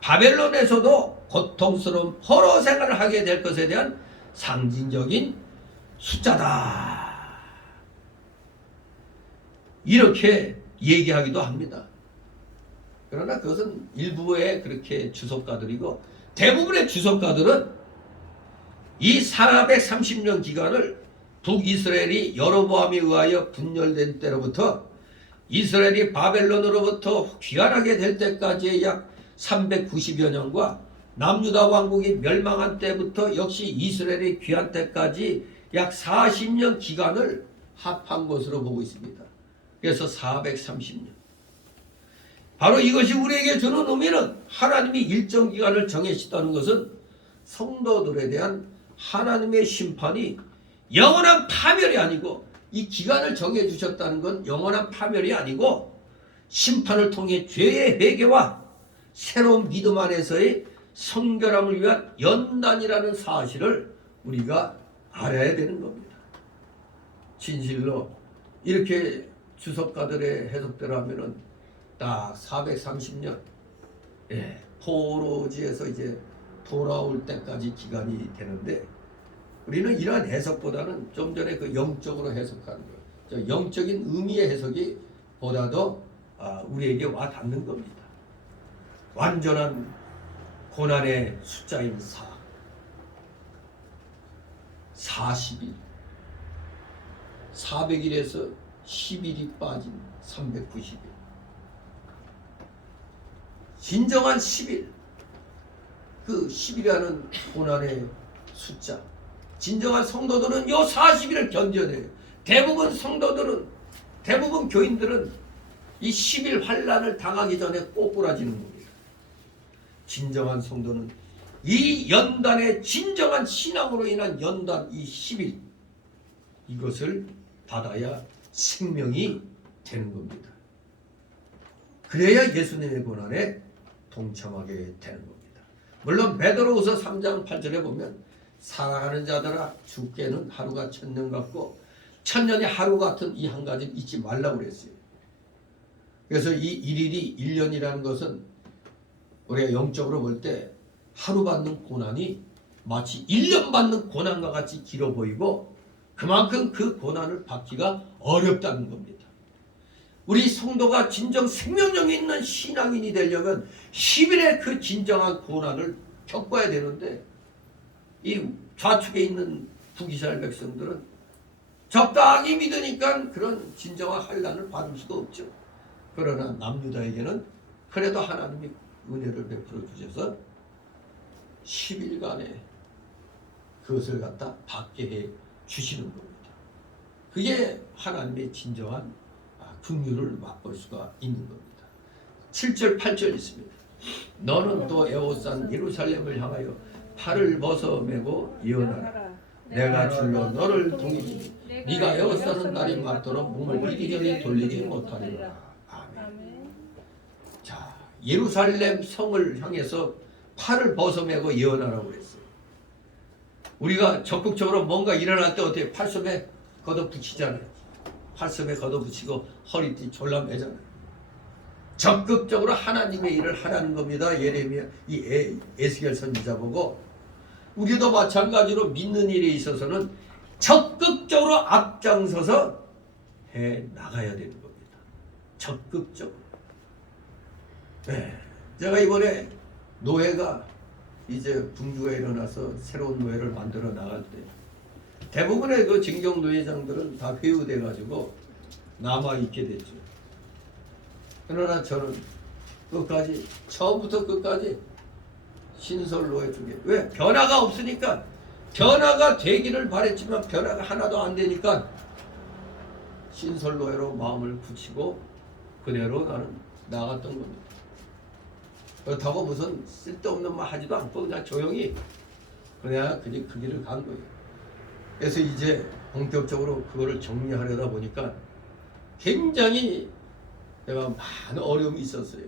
바벨론에서도 고통스러운 포로 생활을 하게 될 것에 대한 상징적인 숫자다, 이렇게 얘기하기도 합니다. 그러나 그것은 일부의 그렇게 주석가들이고, 대부분의 주석가들은 이 430년 기간을 북이스라엘이 여로보암에 의하여 분열된 때로부터 이스라엘이 바벨론으로부터 귀환하게 될 때까지의 약 390여 년과 남유다 왕국이 멸망한 때부터 역시 이스라엘의 귀환 때까지 약 40년 기간을 합한 것으로 보고 있습니다. 그래서 430년. 바로 이것이 우리에게 주는 의미는, 하나님이 일정 기간을 정해주셨다는 것은 성도들에 대한 하나님의 심판이 영원한 파멸이 아니고, 이 기간을 정해주셨다는 건 영원한 파멸이 아니고 심판을 통해 죄의 회개와 새로운 믿음 안에서의 성결함을 위한 연단이라는 사실을 우리가 알아야 되는 겁니다. 진실로 이렇게 주석가들의 해석대로 하면은 딱 430년, 포로지에서 이제 돌아올 때까지 기간이 되는데, 우리는 이러한 해석보다는 좀 전에 그 영적으로 해석하는 거예요. 영적인 의미의 해석이 보다도 우리에게 와 닿는 겁니다. 완전한 고난의 숫자인 40일, 400일에서 10일이 빠진 390일, 진정한 10일, 그 10이라는 고난의 숫자, 진정한 성도들은 요 40일을 견뎌내요. 대부분 성도들은, 대부분 교인들은 이 10일 환란을 당하기 전에 꼬꾸라지는 겁니다. 진정한 성도는 이 연단의 진정한 신앙으로 인한 연단, 이 10일, 이것을 받아야 생명이 되는 겁니다. 그래야 예수님의 고난에 동참하게 되는 겁니다. 물론 베드로후서 3장 8절에 보면 사랑하는 자들아, 주께는 하루가 1000년 같고 1000년이 하루 같은 이 한 가지 잊지 말라고 그랬어요. 그래서 이 1일이 1년이라는 것은 우리가 영적으로 볼 때 하루 받는 고난이 마치 1년 받는 고난과 같이 길어 보이고, 그만큼 그 고난을 받기가 어렵다는 겁니다. 우리 성도가 진정 생명력이 있는 신앙인이 되려면 10일의 그 진정한 고난을 겪어야 되는데, 이 좌측에 있는 북이스라엘 백성들은 적당히 믿으니까 그런 진정한 환난을 받을 수가 없죠. 그러나 남유다에게는 그래도 하나님이 은혜를 베풀어 주셔서 10일간의 그것을 갖다 받게 해 주시는 겁니다. 그게 하나님의 진정한 긍휼을 맛볼 수가 있는 겁니다. 7절 8절 있습니다. 너는 또 에워싼 예루살렘을 향하여 팔을 벗어매고 예언하라. 내가 줄로 너를 동이니 네가 에워싸는 날이 맞도록 몸을 이리저리 돌리지 못하리라. 아멘. 자, 예루살렘 성을 향해서 팔을 벗어매고 예언하라고 그랬어요. 우리가 적극적으로 뭔가 일어날 때 어떻게 팔섬에 걷어붙이잖아요. 팔섬에 걷어붙이고 허리띠 졸라매잖아요. 적극적으로 하나님의 일을 하라는 겁니다. 예레미야, 이 에스겔 선지자 보고, 우리도 마찬가지로 믿는 일에 있어서는 적극적으로 앞장서서 해 나가야 되는 겁니다. 적극적으로. 네. 제가 이번에 노회가 이제 분주가 일어나서 새로운 노회를 만들어 나갈 때 대부분의 그 진경 노회장들은 다 회유돼 가지고 남아 있게 됐죠. 그러나 저는 끝까지, 처음부터 끝까지 신설로에 중에. 왜? 변화가 없으니까. 변화가 되기를 바랬지만 변화가 하나도 안 되니까 신설로에로 마음을 굳히고 그대로 나는 나갔던 겁니다. 그렇다고 무슨 쓸데없는 말 하지도 않고 그냥 조용히 그냥 그 길을 간 거예요. 그래서 이제 본격적으로 그거를 정리하려다 보니까 굉장히 내가 많은 어려움이 있었어요.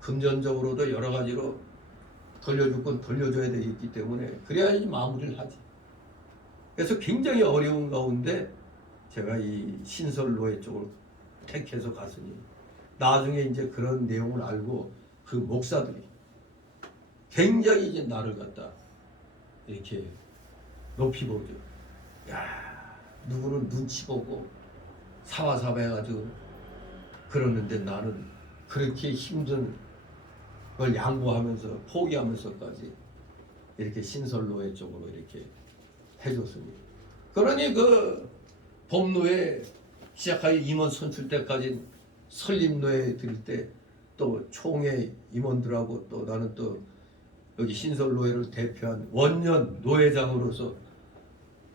금전적으로도 여러 가지로 돌려줄 건 돌려줘야 되기 때문에 그래야지 마무리를 하지. 그래서 굉장히 어려운 가운데 제가 이 신설로회 쪽을 택해서 갔으니 나중에 이제 그런 내용을 알고 그 목사들이 굉장히 이제 나를 갖다 이렇게 높이 보죠. 야, 누구는 눈치 보고 사와사와 해가지고 그러는데 나는 그렇게 힘든 걸 양보하면서 포기하면서까지 이렇게 신설로회 쪽으로 이렇게 해줬습니다. 그러니 그 법로회 시작하여 임원 선출 때까지 설립로회 드릴 때 또 총회 임원들하고 또 나는 또 여기 신설로회를 대표한 원년 노회장으로서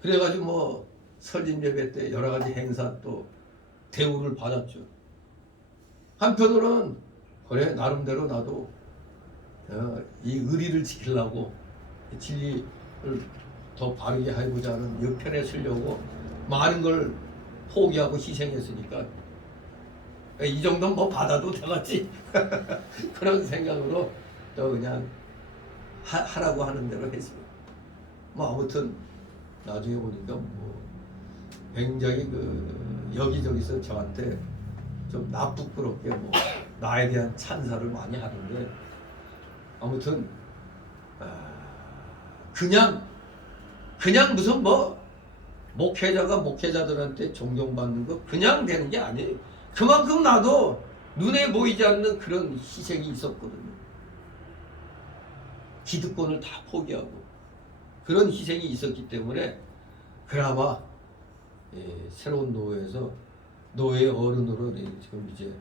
그래가지고 뭐 설립 예배 때 여러 가지 행사 또 대우를 받았죠. 한편으로는 그래 나름대로 나도 이 의리를 지키려고 진리를 더 바르게 해보자는 옆편에 서려고 많은 걸 포기하고 희생했으니까 이 정도는 뭐 받아도 되겠지 그런 생각으로 또 그냥 하라고 하는 대로 했습니다. 뭐 아무튼 나중에 보니까 뭐 굉장히 그 여기저기서 저한테 좀 나쁘끄럽게 뭐 나에 대한 찬사를 많이 하는데 아무튼 그냥 무슨 뭐 목회자가 목회자들한테 존경받는 거 그냥 되는 게 아니에요. 그만큼 나도 눈에 보이지 않는 그런 희생이 있었거든요. 기득권을 다 포기하고 그런 희생이 있었기 때문에 그나마 새로운 노회에서 노회 어른으로 지금 이제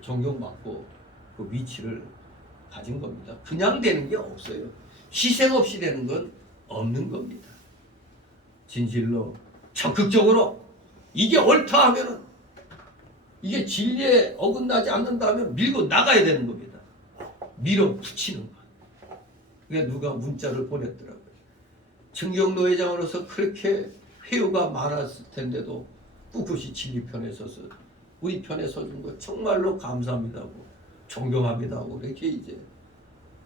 존경받고 그 위치를 가진 겁니다. 그냥 되는 게 없어요. 희생 없이 되는 건 없는 겁니다. 진실로 적극적으로 이게 옳다 하면은 이게 진리에 어긋나지 않는다면 밀고 나가야 되는 겁니다. 밀어붙이는 거. 그러니까 누가 문자를 보냈더라고요. 증경노 회장으로서 그렇게 회유가 많았을 텐데도 꿋꿋이 진리 편에 서서 우리 편에 서준 거 정말로 감사합니다고 존경합니다고 이렇게 이제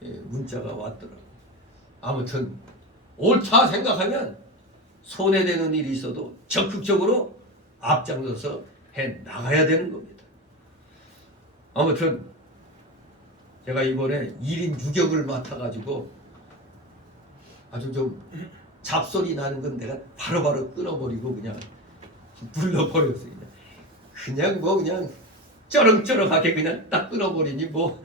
문자가 왔더라고요. 아무튼 옳다 생각하면 손해되는 일이 있어도 적극적으로 앞장서서 해 나가야 되는 겁니다. 아무튼 제가 이번에 1인 유격을 맡아가지고 아주 좀 잡소리 나는 건 내가 바로바로 끊어버리고 그냥 불러버렸어요. 그냥 뭐 그냥 쩌렁쩌렁하게 그냥 딱 끊어버리니 뭐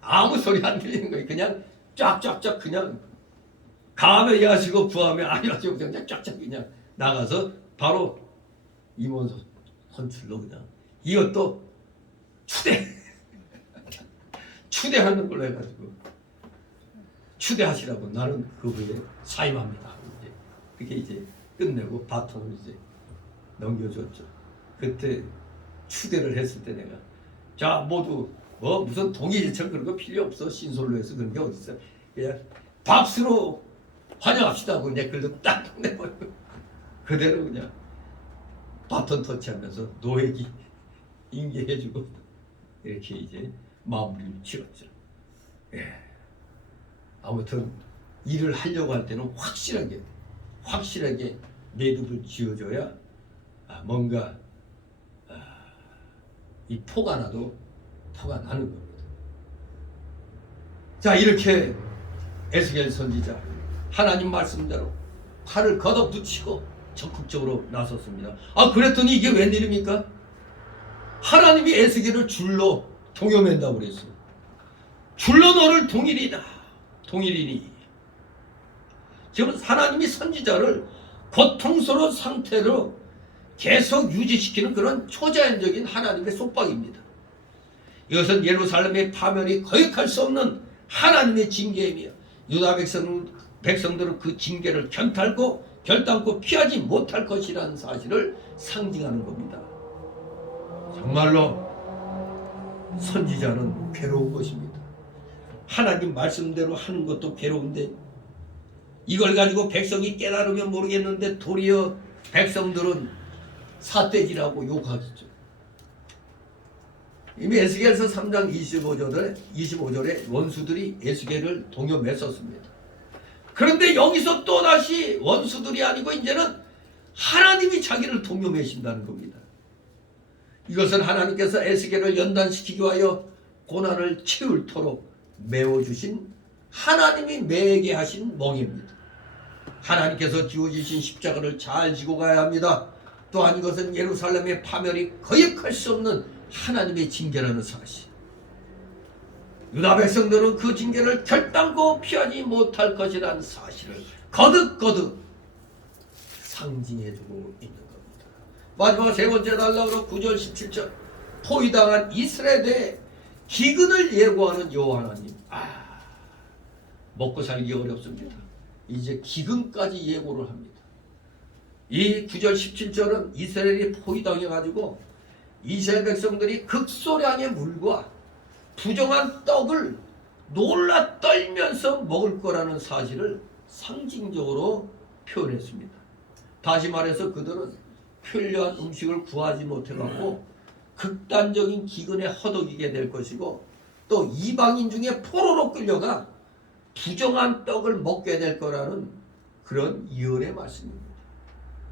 아무 소리 안 들리는 거예요. 그냥 쫙쫙쫙 그냥 가면 야시고 부하면 아니하시고 그냥 쫙쫙 그냥 나가서 바로 임원 선출로 그냥 이것도 추대하는 걸로 해가지고 추대하시라고 나는 그 후에 사임합니다. 이제 그게 이제 끝내고 바톤을 이제 넘겨줬죠. 그때 추대를 했을 때 내가 자 모두 뭐 무슨 동의제청 그런 거 필요 없어. 신솔로에서 그런 게 어딨어. 그냥 박수로 환영합시다. 그냥 글도 딱 내버리고 그대로 그냥 바톤 터치하면서 노획이 인계해주고 이렇게 이제 마무리를 지었죠. 예. 아무튼 일을 하려고 할 때는 확실하게 매듭을 지어줘야 뭔가 이 포가 나도 포가 나는 겁니다. 자 이렇게 에스겔 선지자 하나님 말씀대로 팔을 걷어붙이고 적극적으로 나섰습니다. 그랬더니 이게 웬일입니까? 하나님이 에스겔을 줄로 동여맨다고 그랬어요. 줄로 너를 동일이니 지금 하나님이 선지자를 고통스러운 상태로 계속 유지시키는 그런 초자연적인 하나님의 속박입니다. 이것은 예루살렘의 파멸이 거역할 수 없는 하나님의 징계이며 유다 백성들은 그 징계를 결단코 피하지 못할 것이라는 사실을 상징하는 겁니다. 정말로 선지자는 괴로운 것입니다. 하나님 말씀대로 하는 것도 괴로운데 이걸 가지고 백성이 깨달으면 모르겠는데 도리어 백성들은 삿돼지라고 욕하겠죠. 이미 에스겔서 3장 25절에 원수들이 에스겔을 동요했었습니다. 그런데 여기서 또다시 원수들이 아니고 이제는 하나님이 자기를 동요매신다는 겁니다. 이것은 하나님께서 에스겔을 연단시키기 위하여 고난을 채울토록 메워주신 하나님이 매게 하신 멍입니다. 하나님께서 지어주신 십자가를 잘 지고 가야 합니다. 또한 이것은 예루살렘의 파멸이 거역할 수 없는 하나님의 징계라는 사실. 유다 백성들은 그 징계를 결단코 피하지 못할 것이라는 사실을 거듭거듭 상징해두고 있는 겁니다. 마지막 세 번째 단락으로 9절 17절 포위당한 이스라엘에 대해 기근을 예고하는 여호와 하나님. 먹고 살기 어렵습니다. 이제 기근까지 예고를 합니다. 이 9절 17절은 이스라엘이 포위당해가지고 이스라엘 백성들이 극소량의 물과 부정한 떡을 놀라 떨면서 먹을 거라는 사실을 상징적으로 표현했습니다. 다시 말해서 그들은 편리한 음식을 구하지 못해갖고 극단적인 기근에 허덕이게 될 것이고 또 이방인 중에 포로로 끌려가 부정한 떡을 먹게 될 거라는 그런 예언의 말씀입니다.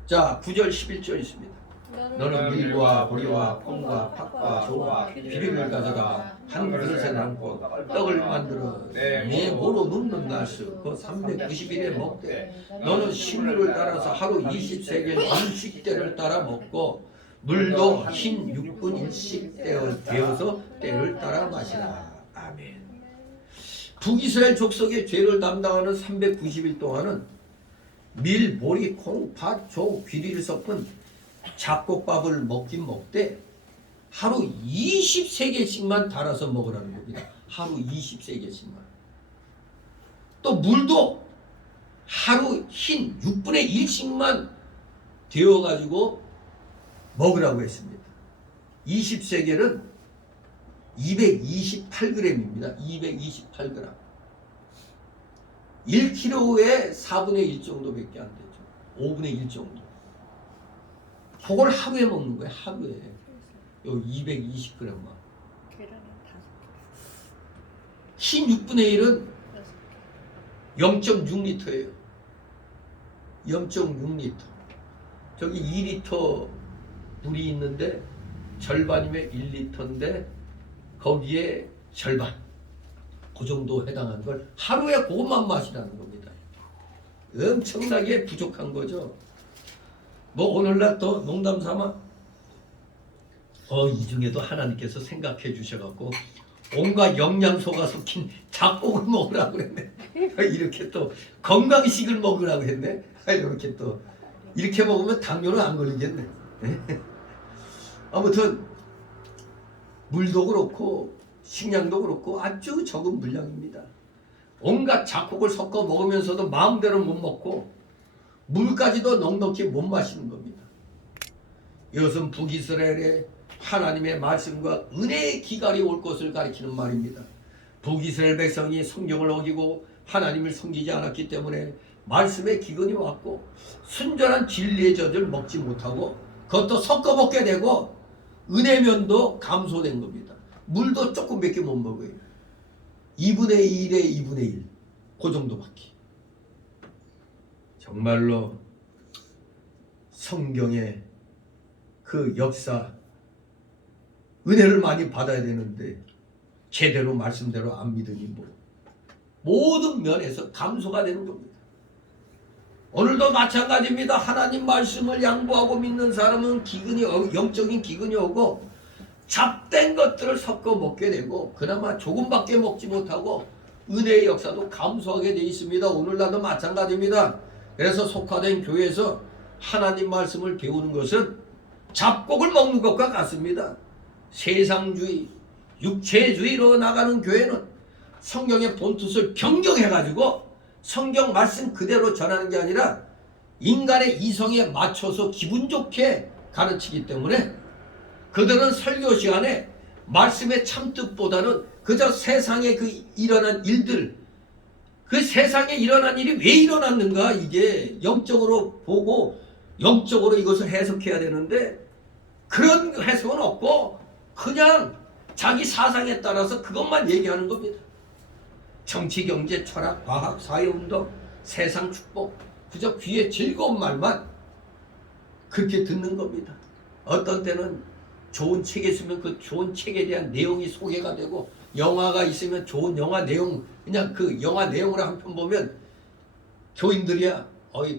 자, 9절 11절 있습니다. 너는 밀과 보리와 콩과 팥과 조와 비빔을 가져다 한 그릇에 담고 떡을 만들어 네 모로 눕는 날수 그 390일에 먹되 너는 식물을 따라서 하루 20세겔 일식대를 따라 먹고 물도 흰 6분 1식 되어서 때를 따라 마시라. 아멘. 북이스라엘 족속의 죄를 담당하는 390일 동안은 밀, 보리, 콩, 팥, 조, 귀리를 섞은 잡곡밥을 먹긴 먹되 하루 20세겔씩만 달아서 먹으라는 겁니다. 하루 20세겔씩만. 또 물도 하루 흰 6분의 1씩만 데워가지고 먹으라고 했습니다. 20세겔은 228g입니다. 228g. 1kg의 4분의 1 정도밖에 안 되죠. 5분의 1 정도. 그걸 하루에 먹는 거예요. 하루에. 요 220g만. 흰 6분의 1은 0.6리터예요. 0.6리터. 저기 2리터 물이 있는데 절반이면 1리터인데 거기에 절반. 그 정도 해당하는 걸 하루에 그것만 마시라는 겁니다. 엄청나게 부족한 거죠. 뭐 오늘날 또 농담 삼아 이 중에도 하나님께서 생각해 주셔갖고 온갖 영양소가 섞인 잡곡을 먹으라고 그랬네. 이렇게 또 건강식을 먹으라고 했네. 이렇게 또 이렇게 먹으면 당뇨는 안 걸리겠네. 아무튼 물도 그렇고 식량도 그렇고 아주 적은 분량입니다. 온갖 잡곡을 섞어 먹으면서도 마음대로 못 먹고 물까지도 넉넉히 못 마시는 겁니다. 이것은 북이스라엘의 하나님의 말씀과 은혜의 기갈이 올 것을 가리키는 말입니다. 북이스라엘 백성이 성경을 어기고 하나님을 섬기지 않았기 때문에 말씀의 기근이 왔고 순전한 진리의 젖을 먹지 못하고 그것도 섞어 먹게 되고 은혜면도 감소된 겁니다. 물도 조금밖에 못 먹어요. 2분의 1에 2분의 1. 그 정도밖에. 정말로 성경의 그 역사 은혜를 많이 받아야 되는데 제대로 말씀대로 안 믿으니 모든 면에서 감소가 되는 겁니다. 오늘도 마찬가지입니다. 하나님 말씀을 양보하고 믿는 사람은 영적인 기근이 오고 잡된 것들을 섞어 먹게 되고 그나마 조금밖에 먹지 못하고 은혜의 역사도 감소하게 되어 있습니다. 오늘날도 마찬가지입니다. 그래서 속화된 교회에서 하나님 말씀을 배우는 것은 잡곡을 먹는 것과 같습니다. 세상주의, 육체주의로 나가는 교회는 성경의 본뜻을 변경해가지고 성경 말씀 그대로 전하는 게 아니라 인간의 이성에 맞춰서 기분 좋게 가르치기 때문에 그들은 설교 시간에 말씀의 참뜻보다는 그저 세상에 그 일어난 일들, 그 세상에 일어난 일이 왜 일어났는가, 이게 영적으로 보고 영적으로 이것을 해석해야 되는데 그런 해석은 없고 그냥 자기 사상에 따라서 그것만 얘기하는 겁니다. 정치, 경제, 철학, 과학, 사회운동, 세상 축복, 그저 귀에 즐거운 말만 그렇게 듣는 겁니다. 어떤 때는 좋은 책이 있으면 그 좋은 책에 대한 내용이 소개가 되고, 영화가 있으면 좋은 영화 내용, 그냥 그 영화 내용을 한 편 보면 교인들이야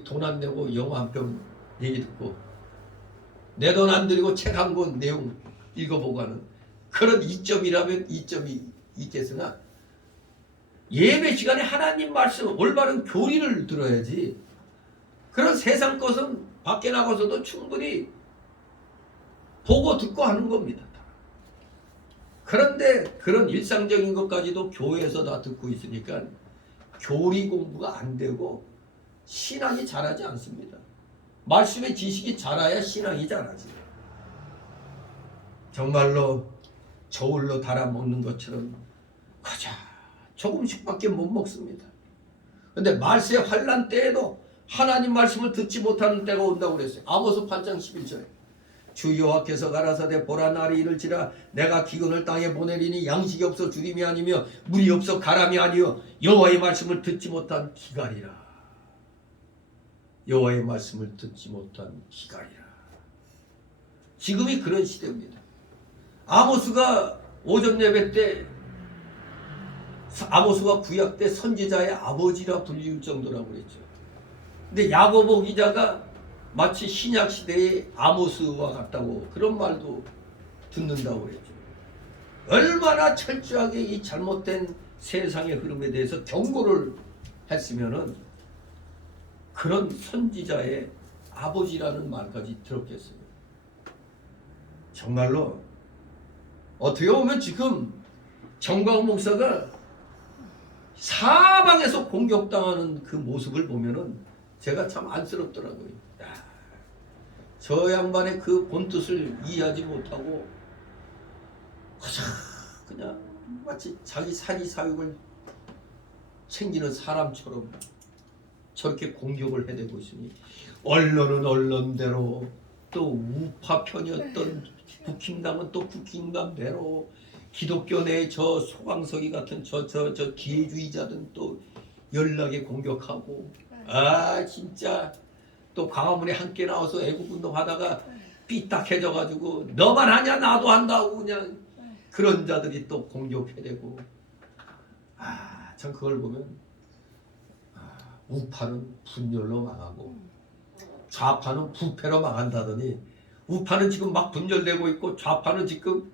돈 안 내고 영화 한 편 얘기 듣고 내 돈 안 들이고 책 한 권 내용 읽어보고 하는 그런 이점이라면 이점이 있겠으나, 예배 시간에 하나님 말씀 올바른 교리를 들어야지 그런 세상 것은 밖에 나가서도 충분히 보고 듣고 하는 겁니다. 그런데 그런 일상적인 것까지도 교회에서 다 듣고 있으니까 교리 공부가 안 되고 신앙이 자라지 않습니다. 말씀의 지식이 자라야 신앙이 자라지. 정말로 저울로 달아 먹는 것처럼 그저 조금씩밖에 못 먹습니다. 근데 말세의 환난 때에도 하나님 말씀을 듣지 못하는 때가 온다고 그랬어요. 아모스 8장 11절에 주 여호와께서 가라사대 보라 날이 이를지라 내가 기근을 땅에 보내리니 양식이 없어 주림이 아니며 물이 없어 가람이 아니요 여호와의 말씀을 듣지 못한 기갈이라. 여호와의 말씀을 듣지 못한 기갈이라. 지금이 그런 시대입니다. 아모스가 오전 예배 때 아모스가 구약 때 선지자의 아버지라 불릴 정도라고 그랬죠. 근데 야고보 기자가 마치 신약 시대의 아모스와 같다고 그런 말도 듣는다고 그랬죠. 얼마나 철저하게 이 잘못된 세상의 흐름에 대해서 경고를 했으면은 그런 선지자의 아버지라는 말까지 들었겠어요. 정말로 어떻게 보면 지금 정광훈 목사가 사방에서 공격당하는 그 모습을 보면은 제가 참 안쓰럽더라고요. 야, 저 양반의 그 본뜻을 이해하지 못하고 그냥 마치 자기 사리사욕을 챙기는 사람처럼 저렇게 공격을 해대고 있으니, 언론은 언론대로 또 우파 편이었던 국힘당은 또 국힘당대로, 기독교 내 저 소강석이 같은 저 기회주의자들은 또 연락에 공격하고, 아 진짜 또 광화문에 함께 나와서 애국운동 하다가 삐딱해져가지고 너만 하냐 나도 한다고 그냥 그런 자들이 또 공격해대고, 아 참 그걸 보면 우파는 분열로 망하고 좌파는 부패로 망한다더니, 우파는 지금 막 분열되고 있고 좌파는 지금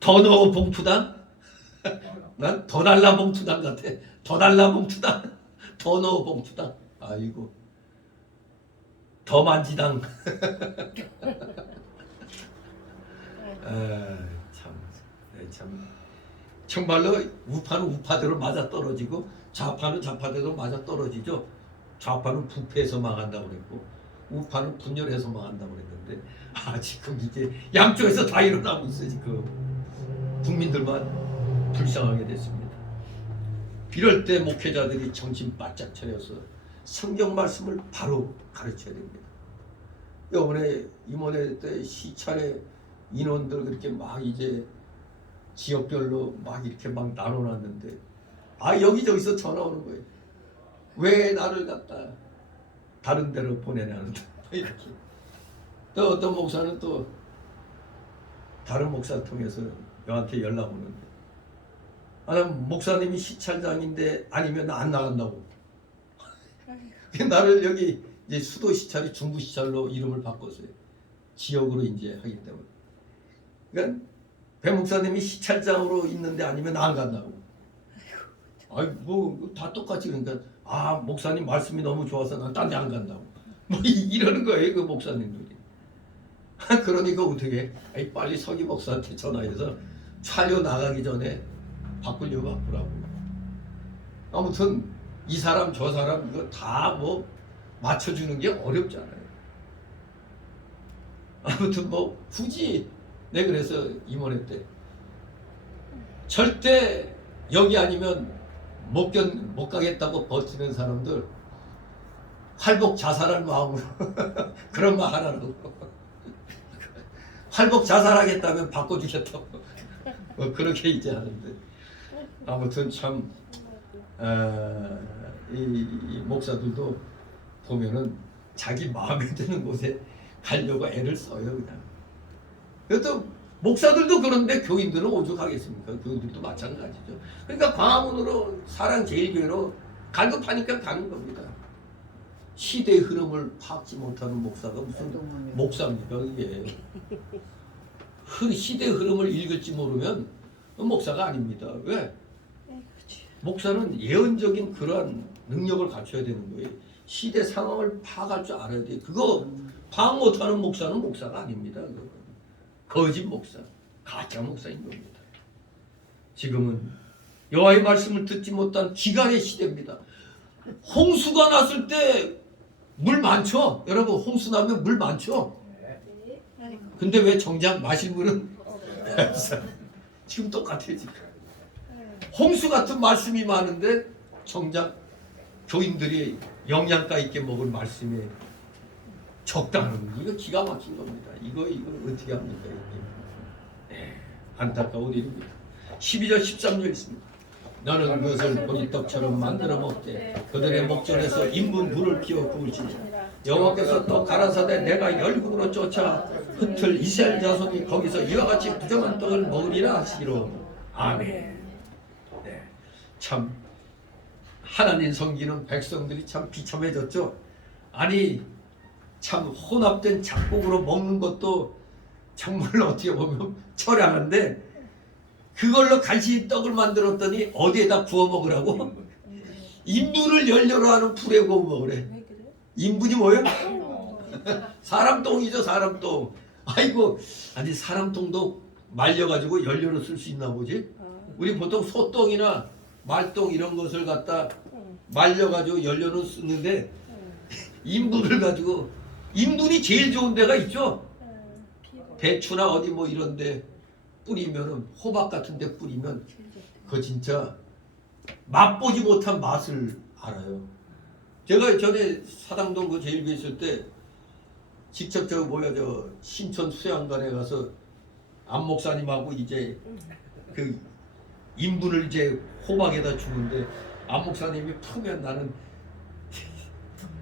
더 넣어 봉투당? 난 더 달라 봉투당 같아. 더 달라 봉투당, 더 넣어 봉투당. 아이고, 더 만지당. 참 정말로 우파는 우파대로 맞아 떨어지고 좌파는 좌파대로 맞아 떨어지죠. 좌파는 부패해서 망한다고 그랬고 우파는 분열해서 망한다고 그랬는데, 아 지금 이게 양쪽에서 다 일어나고 있어요. 지금 국민들만 불쌍하게 됐습니다. 이럴 때 목회자들이 정신 바짝 차려서 성경 말씀을 바로 가르쳐야 됩니다. 이번에 때 시찰에 인원들 그렇게 막 이제 지역별로 막 이렇게 막 나눠놨는데, 아 여기저기서 전화 오는 거예요. 왜 나를 갖다 다른 데로 보내냐는데 이렇게. 또 어떤 목사는 또 다른 목사 통해서 저한테 연락 오는데, 아 목사님이 시찰장인데 아니면 안 나간다고. 나를 여기 이제 수도 시찰이 중부 시찰로 이름을 바꿨어요. 지역으로 이제 하기 때문에. 그러니까 배 목사님이 시찰장으로 있는데 아니면 안 간다고. 아이 뭐 다 똑같이. 그러니까 아 목사님 말씀이 너무 좋아서 난 딴 데 안 간다고. 뭐 이러는 거예요 그 목사님들이. 그러니까 어떻게 아이 빨리 서기 목사한테 전화해서 촬영 나가기 전에 바꾸라고. 아무튼 이 사람 저 사람 이거 다 뭐 맞춰주는 게 어렵잖아요. 아무튼 뭐 굳이 내 그래서 임원회 때 절대 여기 아니면 못 가겠다고 버티는 사람들 활복 자살할 마음으로 그런 말 하라고. 활복 자살하겠다면 바꿔주겠다고. 뭐 그렇게 이제 하는데 아무튼 참 이 목사들도 보면은 자기 마음에 드는 곳에 가려고 애를 써요 그냥. 그래도 목사들도 그런데 교인들은 오죽하겠습니까? 교인들도 마찬가지죠. 그러니까 광화문으로 사랑제일교회로 갈급하니까 가는 겁니다. 시대의 흐름을 파악지 못하는 목사가 무슨 목사입니까 이게. 시대의 흐름을 읽을지 모르면 목사가 아닙니다. 왜? 목사는 예언적인 그러한 능력을 갖춰야 되는 거예요. 시대 상황을 파악할 줄 알아야 돼요. 그거 파악 못하는 목사는 목사가 아닙니다. 그거. 거짓 목사, 가짜 목사인 겁니다. 지금은 여호와의 말씀을 듣지 못한 기갈의 시대입니다. 홍수가 났을 때 물 많죠? 여러분 홍수 나면 물 많죠? 근데 왜 정작 마실 물은 지금 똑같아요 지금. 홍수 같은 말씀이 많은데 정작 교인들이 영양가 있게 먹을 말씀이 적다는 이거 기가 막힌 겁니다. 이거 어떻게 합니까 이게? 네, 안타까운 일입니다. 12절 13절 있습니다. 너는 그것을 보리떡처럼 만들어 먹되 그들의 목전에서 인분 불을 피워 구울지니 여호와께서 또 가라사대 내가 열국으로 쫓아 흩을 이스라엘 자손이 거기서 이와 같이 부정한 떡을 먹으리라 하시기로. 아멘. 네, 참 하나님 섬기는 백성들이 참 비참해졌죠. 아니 참 혼합된 작곡으로 먹는 것도 정말 어떻게 보면 처량한데 그걸로 간신히 떡을 만들었더니 어디에다 구워 먹으라고? 인분을 연료로 하는 불에 구워 먹으래. 인분이 뭐예요? 사람 똥이죠 사람 똥. 아이고 아니 사람 똥도 말려가지고 연료로 쓸 수 있나 보지? 우리 보통 소똥이나 말똥 이런 것을 갖다 말려가지고 연료로 쓰는데 인분을 가지고 인분이 제일 좋은 데가 있죠. 배추나 어디 뭐 이런데 뿌리면은 호박 같은 데 뿌리면 그거 진짜 맛보지 못한 맛을 알아요. 제가 전에 사당동 그 제일교회 있을 때 직접 저 신촌 수양관에 가서 안 목사님하고 이제 그 인분을 이제 호박에다 주는데 안 목사님이 푸면 나는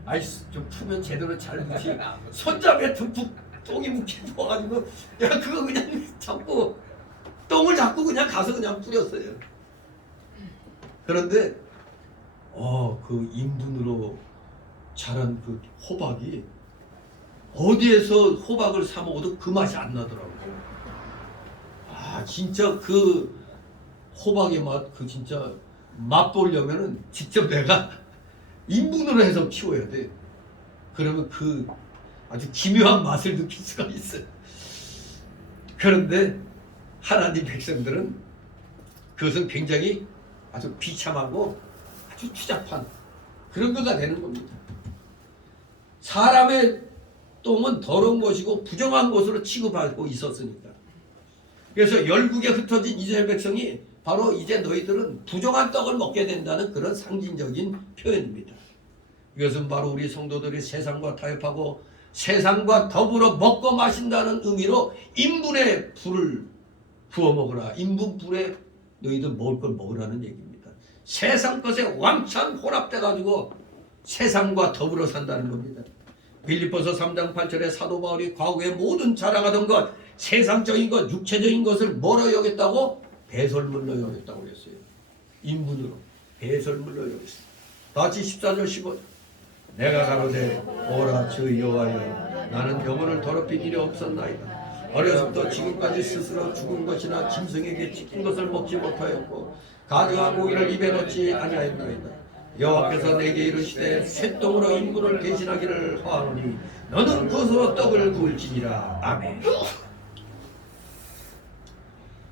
아이 좀 푸면 제대로 잘 묻지 손잡이에 듬뿍 똥이 묻힌 거가지고 야 그거 그냥 잡고 똥을 잡고 그냥 가서 그냥 뿌렸어요. 그런데 그 인분으로 자란 그 호박이 어디에서 호박을 사 먹어도 그 맛이 안 나더라고요. 아 진짜 그 호박의 맛 그 진짜 맛보려면은 직접 내가 인분으로 해서 키워야 돼. 그러면 그 아주 기묘한 맛을 느낄 수가 있어요. 그런데 하나님 백성들은 그것은 굉장히 아주 비참하고 아주 추잡한 그런 거가 되는 겁니다. 사람의 똥은 더러운 것이고 부정한 것으로 취급하고 있었으니까. 그래서 열국에 흩어진 이스라엘 백성이 바로 이제 너희들은 부정한 떡을 먹게 된다는 그런 상징적인 표현입니다. 이것은 바로 우리 성도들이 세상과 타협하고 세상과 더불어 먹고 마신다는 의미로 인분의 불을 구워 먹으라. 인분 불에 너희들 먹을 걸 먹으라는 얘기입니다. 세상 것에 왕창 혼합돼 가지고 세상과 더불어 산다는 겁니다. 빌립보서 3장 8절에 사도 바울이 과거에 모든 자랑하던 것, 세상적인 것, 육체적인 것을 뭐로 여겼다고? 배설물로 여겼다고 그랬어요. 인분으로 배설물로 여겼어요. 다같이 14절 15절 내가 가로되 오라 주 여호와여 나는 영혼을 더럽힌 일이 없었나이다. 어려서부터 지금까지 스스로 죽은 것이나 짐승에게 찢긴 것을 먹지 못하였고 가증한 고기를 입에 넣지 아니하였나이다. 여호와께서 내게 이르시되 쇠똥으로 인분을 대신하기를 하오니 너는 그것으로 떡을 구울지니라. 아멘.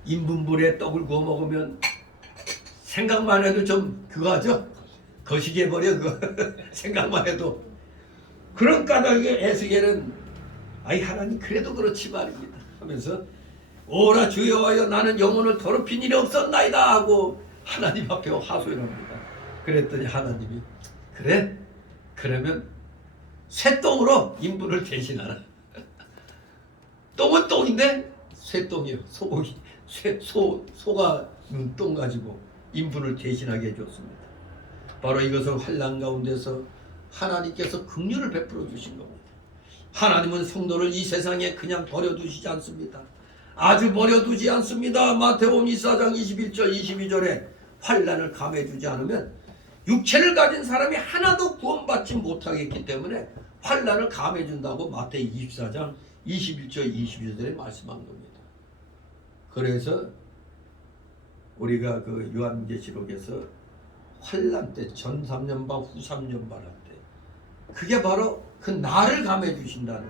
인분불에 떡을 구워 먹으면 생각만 해도 좀 그거 하죠? 거시기해 버려 그 생각만 해도. 그런 까닭에 에스겔은 아이 하나님 그래도 그렇지 말입니다 하면서 오라 주여와여 나는 영혼을 더럽힌 일이 없었나이다 하고 하나님 앞에 하소연 합니다. 그랬더니 하나님이 그래? 그러면 쇠똥으로 인분을 대신하라. 똥은 똥인데 쇠똥이요. 소고기 소가 똥 가지고 인분을 대신하게 해줬습니다. 바로 이것을 환난 가운데서 하나님께서 긍휼을 베풀어 주신 겁니다. 하나님은 성도를 이 세상에 그냥 버려두시지 않습니다. 아주 버려두지 않습니다. 마태복음 24장 21절 22절에 환난을 감해주지 않으면 육체를 가진 사람이 하나도 구원받지 못하겠기 때문에 환난을 감해준다고 마태복음 24장 21절 22절에 말씀한 겁니다. 그래서 우리가 그 요한계시록에서 환난 때 전 3년반 후 3년반 할 때 그게 바로 그 나를 감해주신다는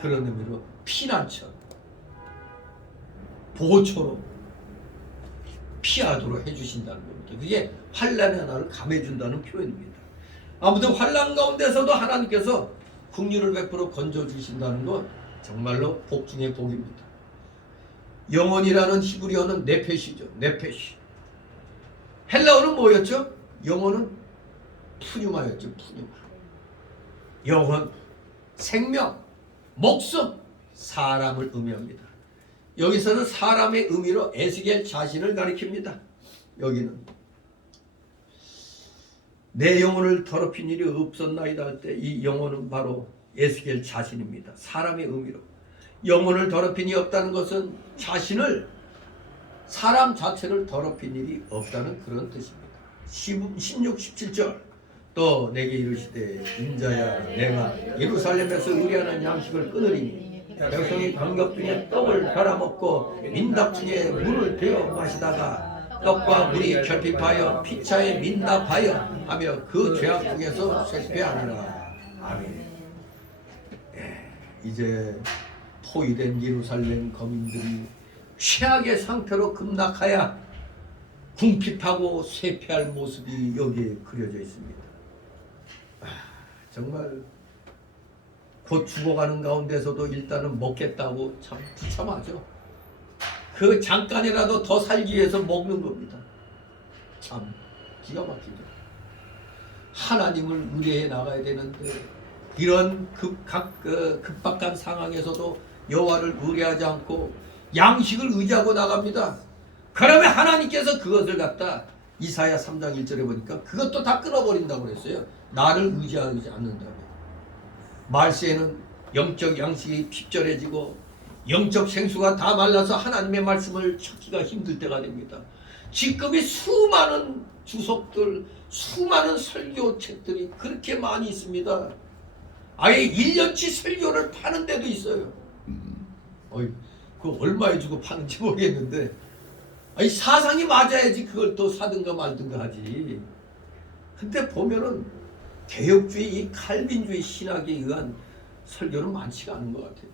그런 의미로 피난처 보호초로 피하도록 해주신다는 겁니다. 그게 환난의 나를 감해준다는 표현입니다. 아무튼 환난 가운데서도 하나님께서 긍휼을 베풀어 건져주신다는 건 정말로 복 중의 복입니다. 영혼이라는 히브리어는 네페시죠. 네페시. 헬라어는 뭐였죠? 영혼은 푸뉴마였죠. 푸뉴마. 영혼, 생명, 목숨, 사람을 의미합니다. 여기서는 사람의 의미로 에스겔 자신을 가리킵니다. 여기는 내 영혼을 더럽힌 일이 없었나이다 할 때 이 영혼은 바로 에스겔 자신입니다. 사람의 의미로 영혼을 더럽힌 일이 없다는 것은 자신을 사람 자체를 더럽힌 일이 없다는 그런 뜻입니다. 16, 17절 또 내게 이르시되 인자야 내가 예루살렘에서 의뢰하는 양식을 끊으리니 백성이 광역 중에 떡을 갈아먹고 민답 중에 물을 데워 마시다가 떡과 물이 결핍하여 피차에 민납하여 하며 그 죄악 중에서 쇠퇴하리라. 아멘. 이제 포위된 예루살렘 거민들이 최악의 상태로 급락하여 궁핍하고 쇠퇴할 모습이 여기에 그려져 있습니다. 정말 곧 죽어가는 가운데서도 일단은 먹겠다고 참 비참하죠. 그 잠깐이라도 더 살기 위해서 먹는 겁니다. 참 기가 막히죠. 하나님을 의뢰해 나가야 되는데 이런 급박한 상황에서도 여호와를 의뢰하지 않고 양식을 의지하고 나갑니다. 그러면 하나님께서 그것을 갖다 이사야 3장 1절에 보니까 그것도 다 끊어버린다고 그랬어요. 나를 의지하지 않는다면. 말세에는 영적 양식이 핍절해지고 영적 생수가 다 말라서 하나님의 말씀을 찾기가 힘들 때가 됩니다. 지금이 수많은 주석들, 수많은 설교책들이 그렇게 많이 있습니다. 아예 1년치 설교를 파는 데도 있어요. 그거 얼마에 주고 파는지 모르겠는데 아니 사상이 맞아야지 그걸 또 사든가 말든가 하지. 근데 보면은 개혁주의, 이 칼빈주의 신학에 의한 설교는 많지가 않은 것 같아요.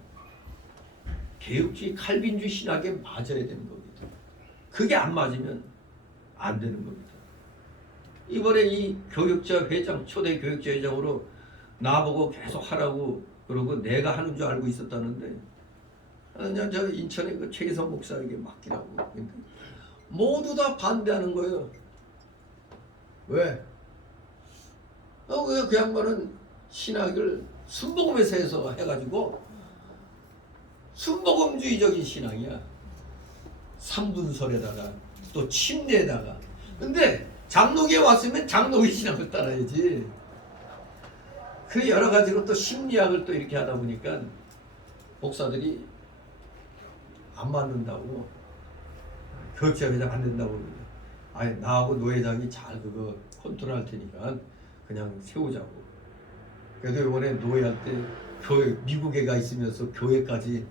개혁주의, 칼빈주의 신학에 맞아야 되는 겁니다. 그게 안 맞으면 안 되는 겁니다. 이번에 이 교육자 회장, 초대 교육자 회장으로 나보고 계속 하라고 그러고 내가 하는 줄 알고 있었다는데 그냥 저 인천의 그 최기성 목사에게 맡기라고. 그러니까 모두 다 반대하는 거예요. 왜? 왜 그 양반은 신학을 순복음에서 해서 해가지고 순복음주의적인 신앙이야. 삼분설에다가 또 침례에다가. 근데 장로교에 왔으면 장로교 신앙을 따라야지. 그 여러 가지로 또 심리학을 또 이렇게 하다 보니까 목사들이 안 맞는다고, 교육자 회장 안 된다고 그러는데, 아니 나하고 노 회장이 잘 그거 컨트롤할 테니까 그냥 세우자고. 그래도 이번에 노회할 때 교회 미국에 가 있으면서 교회까지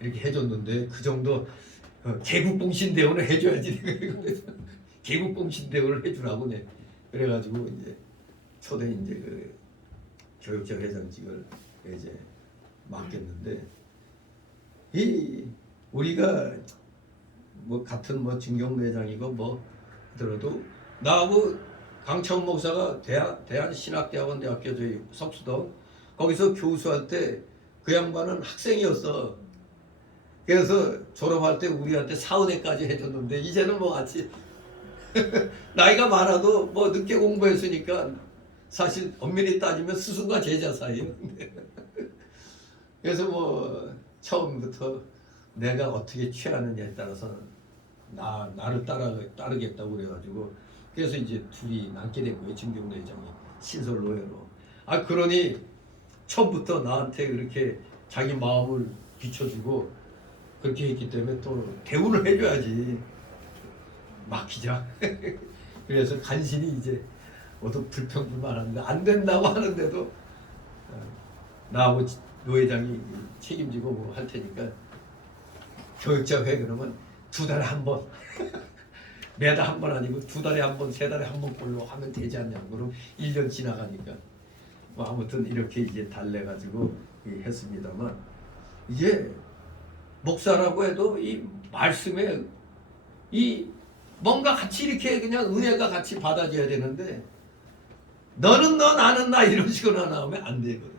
이렇게 해줬는데 그 정도 개국봉신 대우는 해줘야지. 개국봉신 대우를 해주라고 내. 그래가지고 이제 초대 이제 그 교육자 회장직을 이제 맡겼는데 이 우리가 뭐 같은 뭐 진경회장이고 뭐 하더라도 나하고 강창훈 목사가 대한신학대학원대학교 저희 석수동 거기서 교수할 때 그 양반은 학생이었어. 그래서 졸업할 때 우리한테 사은회까지 해줬는데 이제는 뭐 같이 나이가 많아도 뭐 늦게 공부했으니까 사실 엄밀히 따지면 스승과 제자 사이예요. 그래서 뭐 처음부터 내가 어떻게 취하느냐에 따라서 나를 따르겠다고 그래가지고 그래서 이제 둘이 남게 된 거예요. 진경로 회장이 신설노예로. 아 그러니 처음부터 나한테 그렇게 자기 마음을 비춰주고 그렇게 했기 때문에 또 대우를 해줘야지. 맡기자. 그래서 간신히 이제 모두 불평불만하는데 안 된다고 하는데도 나하고 노 회장이 책임지고 뭐 할 테니까 교육자회 그러면 2달에 한 번 매달 한 번 아니고 2달에 한 번, 3달에 한 번꼴로 하면 되지 않냐고. 그럼 1년 지나가니까 뭐 아무튼 이렇게 이제 달래가지고 했습니다만 이제 목사라고 해도 이 말씀에 이 뭔가 같이 이렇게 그냥 은혜가 같이 받아줘야 되는데 너는 너 나는 나 이런 식으로 나오면 안 되거든요.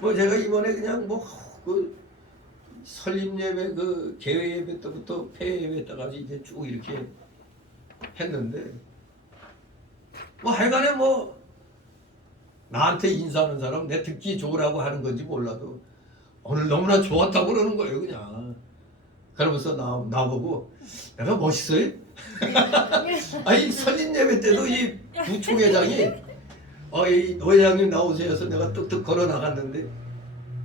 뭐 제가 이번에 그냥 뭐 그 설립 예배 그 개회 예배 때부터 폐회 예배 때까지 이제 쭉 이렇게 했는데 뭐 하여간에 뭐 나한테 인사하는 사람 내 듣기 좋으라고 하는 건지 몰라도 오늘 너무나 좋았다고 그러는 거예요 그냥. 그러면서 나보고 내가 멋있어요? 아니 설립 예배 때도 이 부총회장이 이 노 회장님 나오세요 해서 내가 뚝뚝 걸어 나갔는데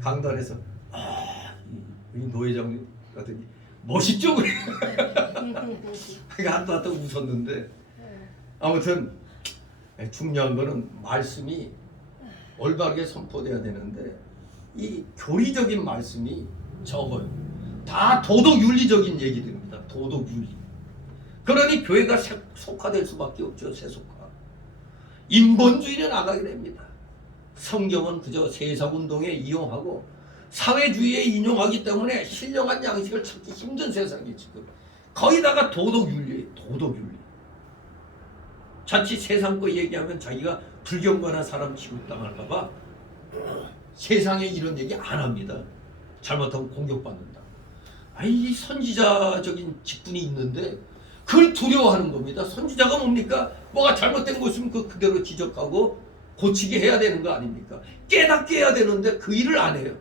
강단에서 이 노 회장님 그랬더니 멋있죠 그래. 한도 웃었는데 아무튼 중요한 거는 말씀이 올바르게 선포돼야 되는데 이 교리적인 말씀이 적어요. 다 도덕윤리적인 얘기들입니다. 도덕윤리. 그러니 교회가 속화될 수밖에 없죠. 세속화. 인본주의는 나가게 됩니다. 성경은 그저 세상운동에 이용하고 사회주의에 인용하기 때문에 신령한 양식을 찾기 힘든 세상이 지금. 거기다가 도덕윤리, 도덕윤리. 자칫 세상 거 얘기하면 자기가 불경건한 사람 취급당할까봐 세상에 이런 얘기 안 합니다. 잘못하면 공격받는다. 이 선지자적인 직분이 있는데 그걸 두려워하는 겁니다. 선지자가 뭡니까? 뭐가 잘못된 거 있으면 그대로 지적하고 고치게 해야 되는 거 아닙니까? 깨닫게 해야 되는데 그 일을 안 해요.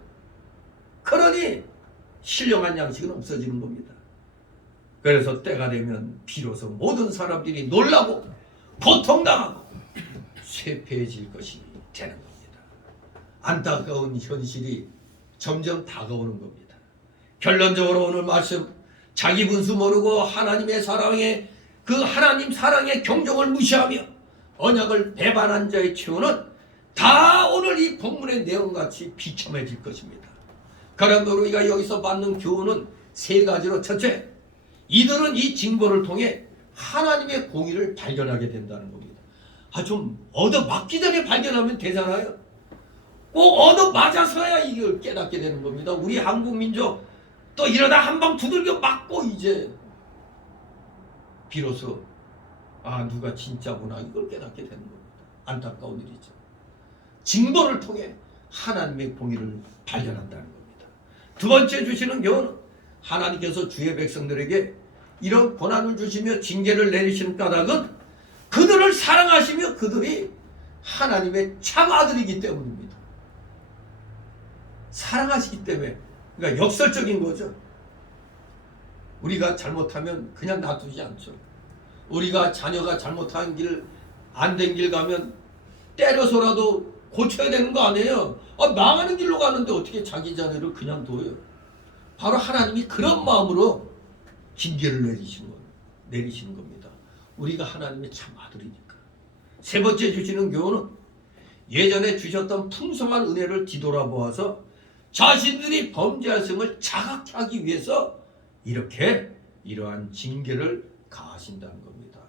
그러니 신령한 양식은 없어지는 겁니다. 그래서 때가 되면 비로소 모든 사람들이 놀라고 고통당하고 쇠폐해질 것이 되는 겁니다. 안타까운 현실이 점점 다가오는 겁니다. 결론적으로 오늘 말씀 자기 분수 모르고 하나님의 사랑에 그 하나님 사랑의 경종을 무시하며 언약을 배반한 자의 최후는 다 오늘 이 본문의 내용같이 비참해질 것입니다. 그러므로 우리가 여기서 받는 교훈은 3가지로 첫째, 이들은 이 징벌을 통해 하나님의 공의를 발견하게 된다는 겁니다. 좀 얻어맞기 전에 발견하면 되잖아요. 꼭 얻어맞아서야 이걸 깨닫게 되는 겁니다. 우리 한국 민족 또 이러다 한 방 두들겨 맞고 이제 비로소 누가 진짜구나 이걸 깨닫게 되는 겁니다. 안타까운 일이죠. 징벌을 통해 하나님의 공의를 발견한다는 겁니다. 2번째 주시는 교훈은 하나님께서 주의 백성들에게 이런 고난을 주시며 징계를 내리시는 까닭은 그들을 사랑하시며 그들이 하나님의 참 아들이기 때문입니다. 사랑하시기 때문에. 그러니까 역설적인 거죠. 우리가 잘못하면 그냥 놔두지 않죠. 우리가 자녀가 잘못한 길, 안 된 길 가면 때려서라도 고쳐야 되는 거 아니에요. 망하는 길로 가는데 어떻게 자기 자녀를 그냥 둬요. 바로 하나님이 그런 마음으로 징계를 내리시는 겁니다. 우리가 하나님의 참 아들이니까. 3번째 주시는 교훈은 예전에 주셨던 풍성한 은혜를 뒤돌아보아서 자신들이 범죄하심을 자각케 하기 위해서 이러한 징계를 가하신다는 겁니다.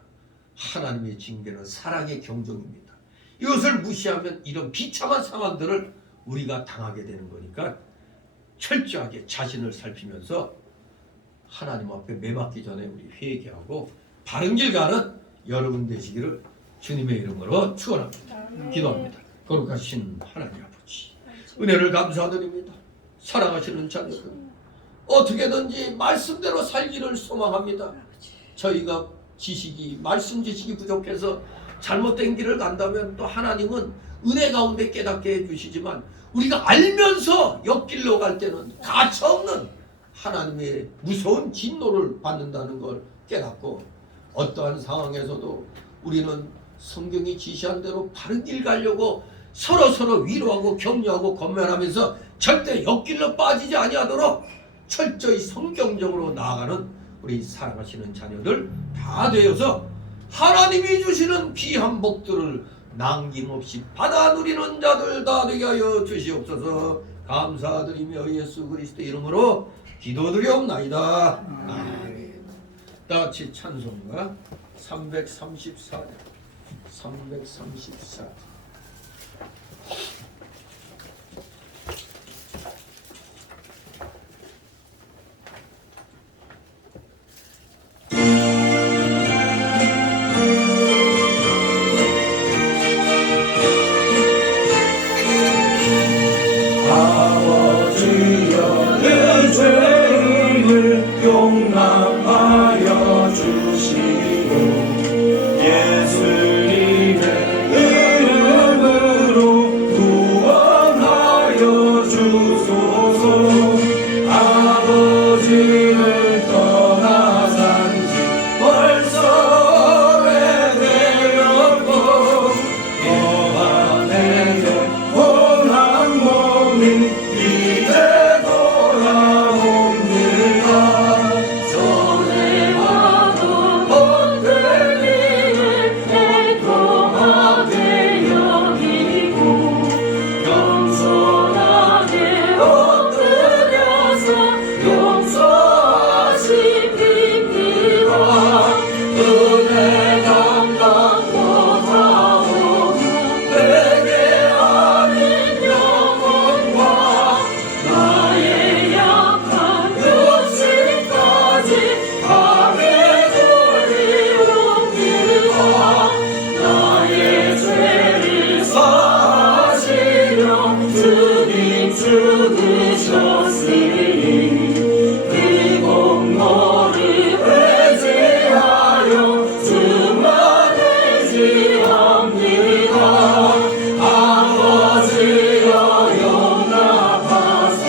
하나님의 징계는 사랑의 경종입니다. 이것을 무시하면 이런 비참한 상황들을 우리가 당하게 되는 거니까 철저하게 자신을 살피면서 하나님 앞에 매맞기 전에 우리 회개하고 바른 길 가는 여러분 되시기를 주님의 이름으로 축원합니다. 기도합니다. 거룩하신 하나님 아버지, 은혜를 감사드립니다. 사랑하시는 자녀들, 어떻게든지 말씀대로 살기를 소망합니다. 저희가 말씀 지식이 부족해서 잘못된 길을 간다면 또 하나님은 은혜 가운데 깨닫게 해주시지만, 우리가 알면서 옆길로 갈 때는 가차없는 하나님의 무서운 진노를 받는다는 걸 깨닫고, 어떠한 상황에서도 우리는 성경이 지시한 대로 바른 길 가려고 서로 위로하고 격려하고 권면하면서 절대 옆길로 빠지지 아니하도록 철저히 성경적으로 나아가는 우리 사랑하시는 자녀들 다 되어서 하나님이 주시는 귀한 복들을 남김없이 받아 누리는 자들 다 되게 하여 주시옵소서. 감사드리며 예수 그리스도 이름으로 기도드리옵나이다. 아멘. 다 같이 찬송가 334장 334. 아버지여 내 죄인을 용납하여 주시고 예수님의 이름으로 구원하여 주소서. 아버지를 떠나산 지 벌써 오래되었고 거만에게 혼한 몸이 이제 돌아옵니다. 손에 와도 못될 일을 행동하게 여기고 겸손하게 엎드려서 용서하신 핑계와 은혜 감당 못하오며 내게 아닌 영혼과 나의 약한 욕심까지 밤에 돌리옵니다. 나의 죄를 사하시려 주님 죽으셨으니 그 공로를 회개하여 주만 의지합니다. 아버지여 용납하사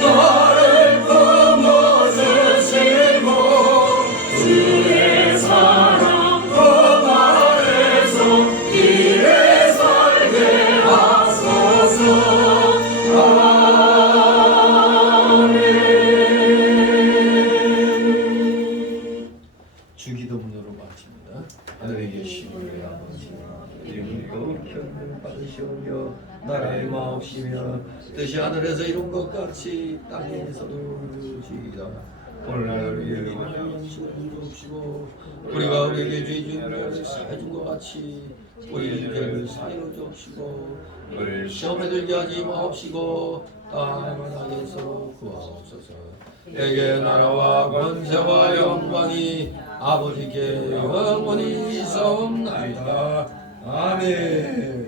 나를 품어주시고 주의 사랑 품 아래서 길에 살게 하소서. 아멘. 주기도문으로 마칩니다. 하늘에 계신 우리 아버지, 이름이 거룩히 받으시오며 나라의 마옵시며 뜻이 하늘에서 이룬 것 같이 땅에서도 이루어지이다. 오늘날 우리에게 일용할 양식을 주옵시고 우리가 우리에게 죄 지은 자를 사해 준 것 같이 우리 죄를 사하여 주옵시고 우리를 시험에 들게 하지 마옵시고 다만 악에서 구하옵소서. 내게 나라와 권세와 영광이 아버지께 영원히 있사옵나이다. 아멘.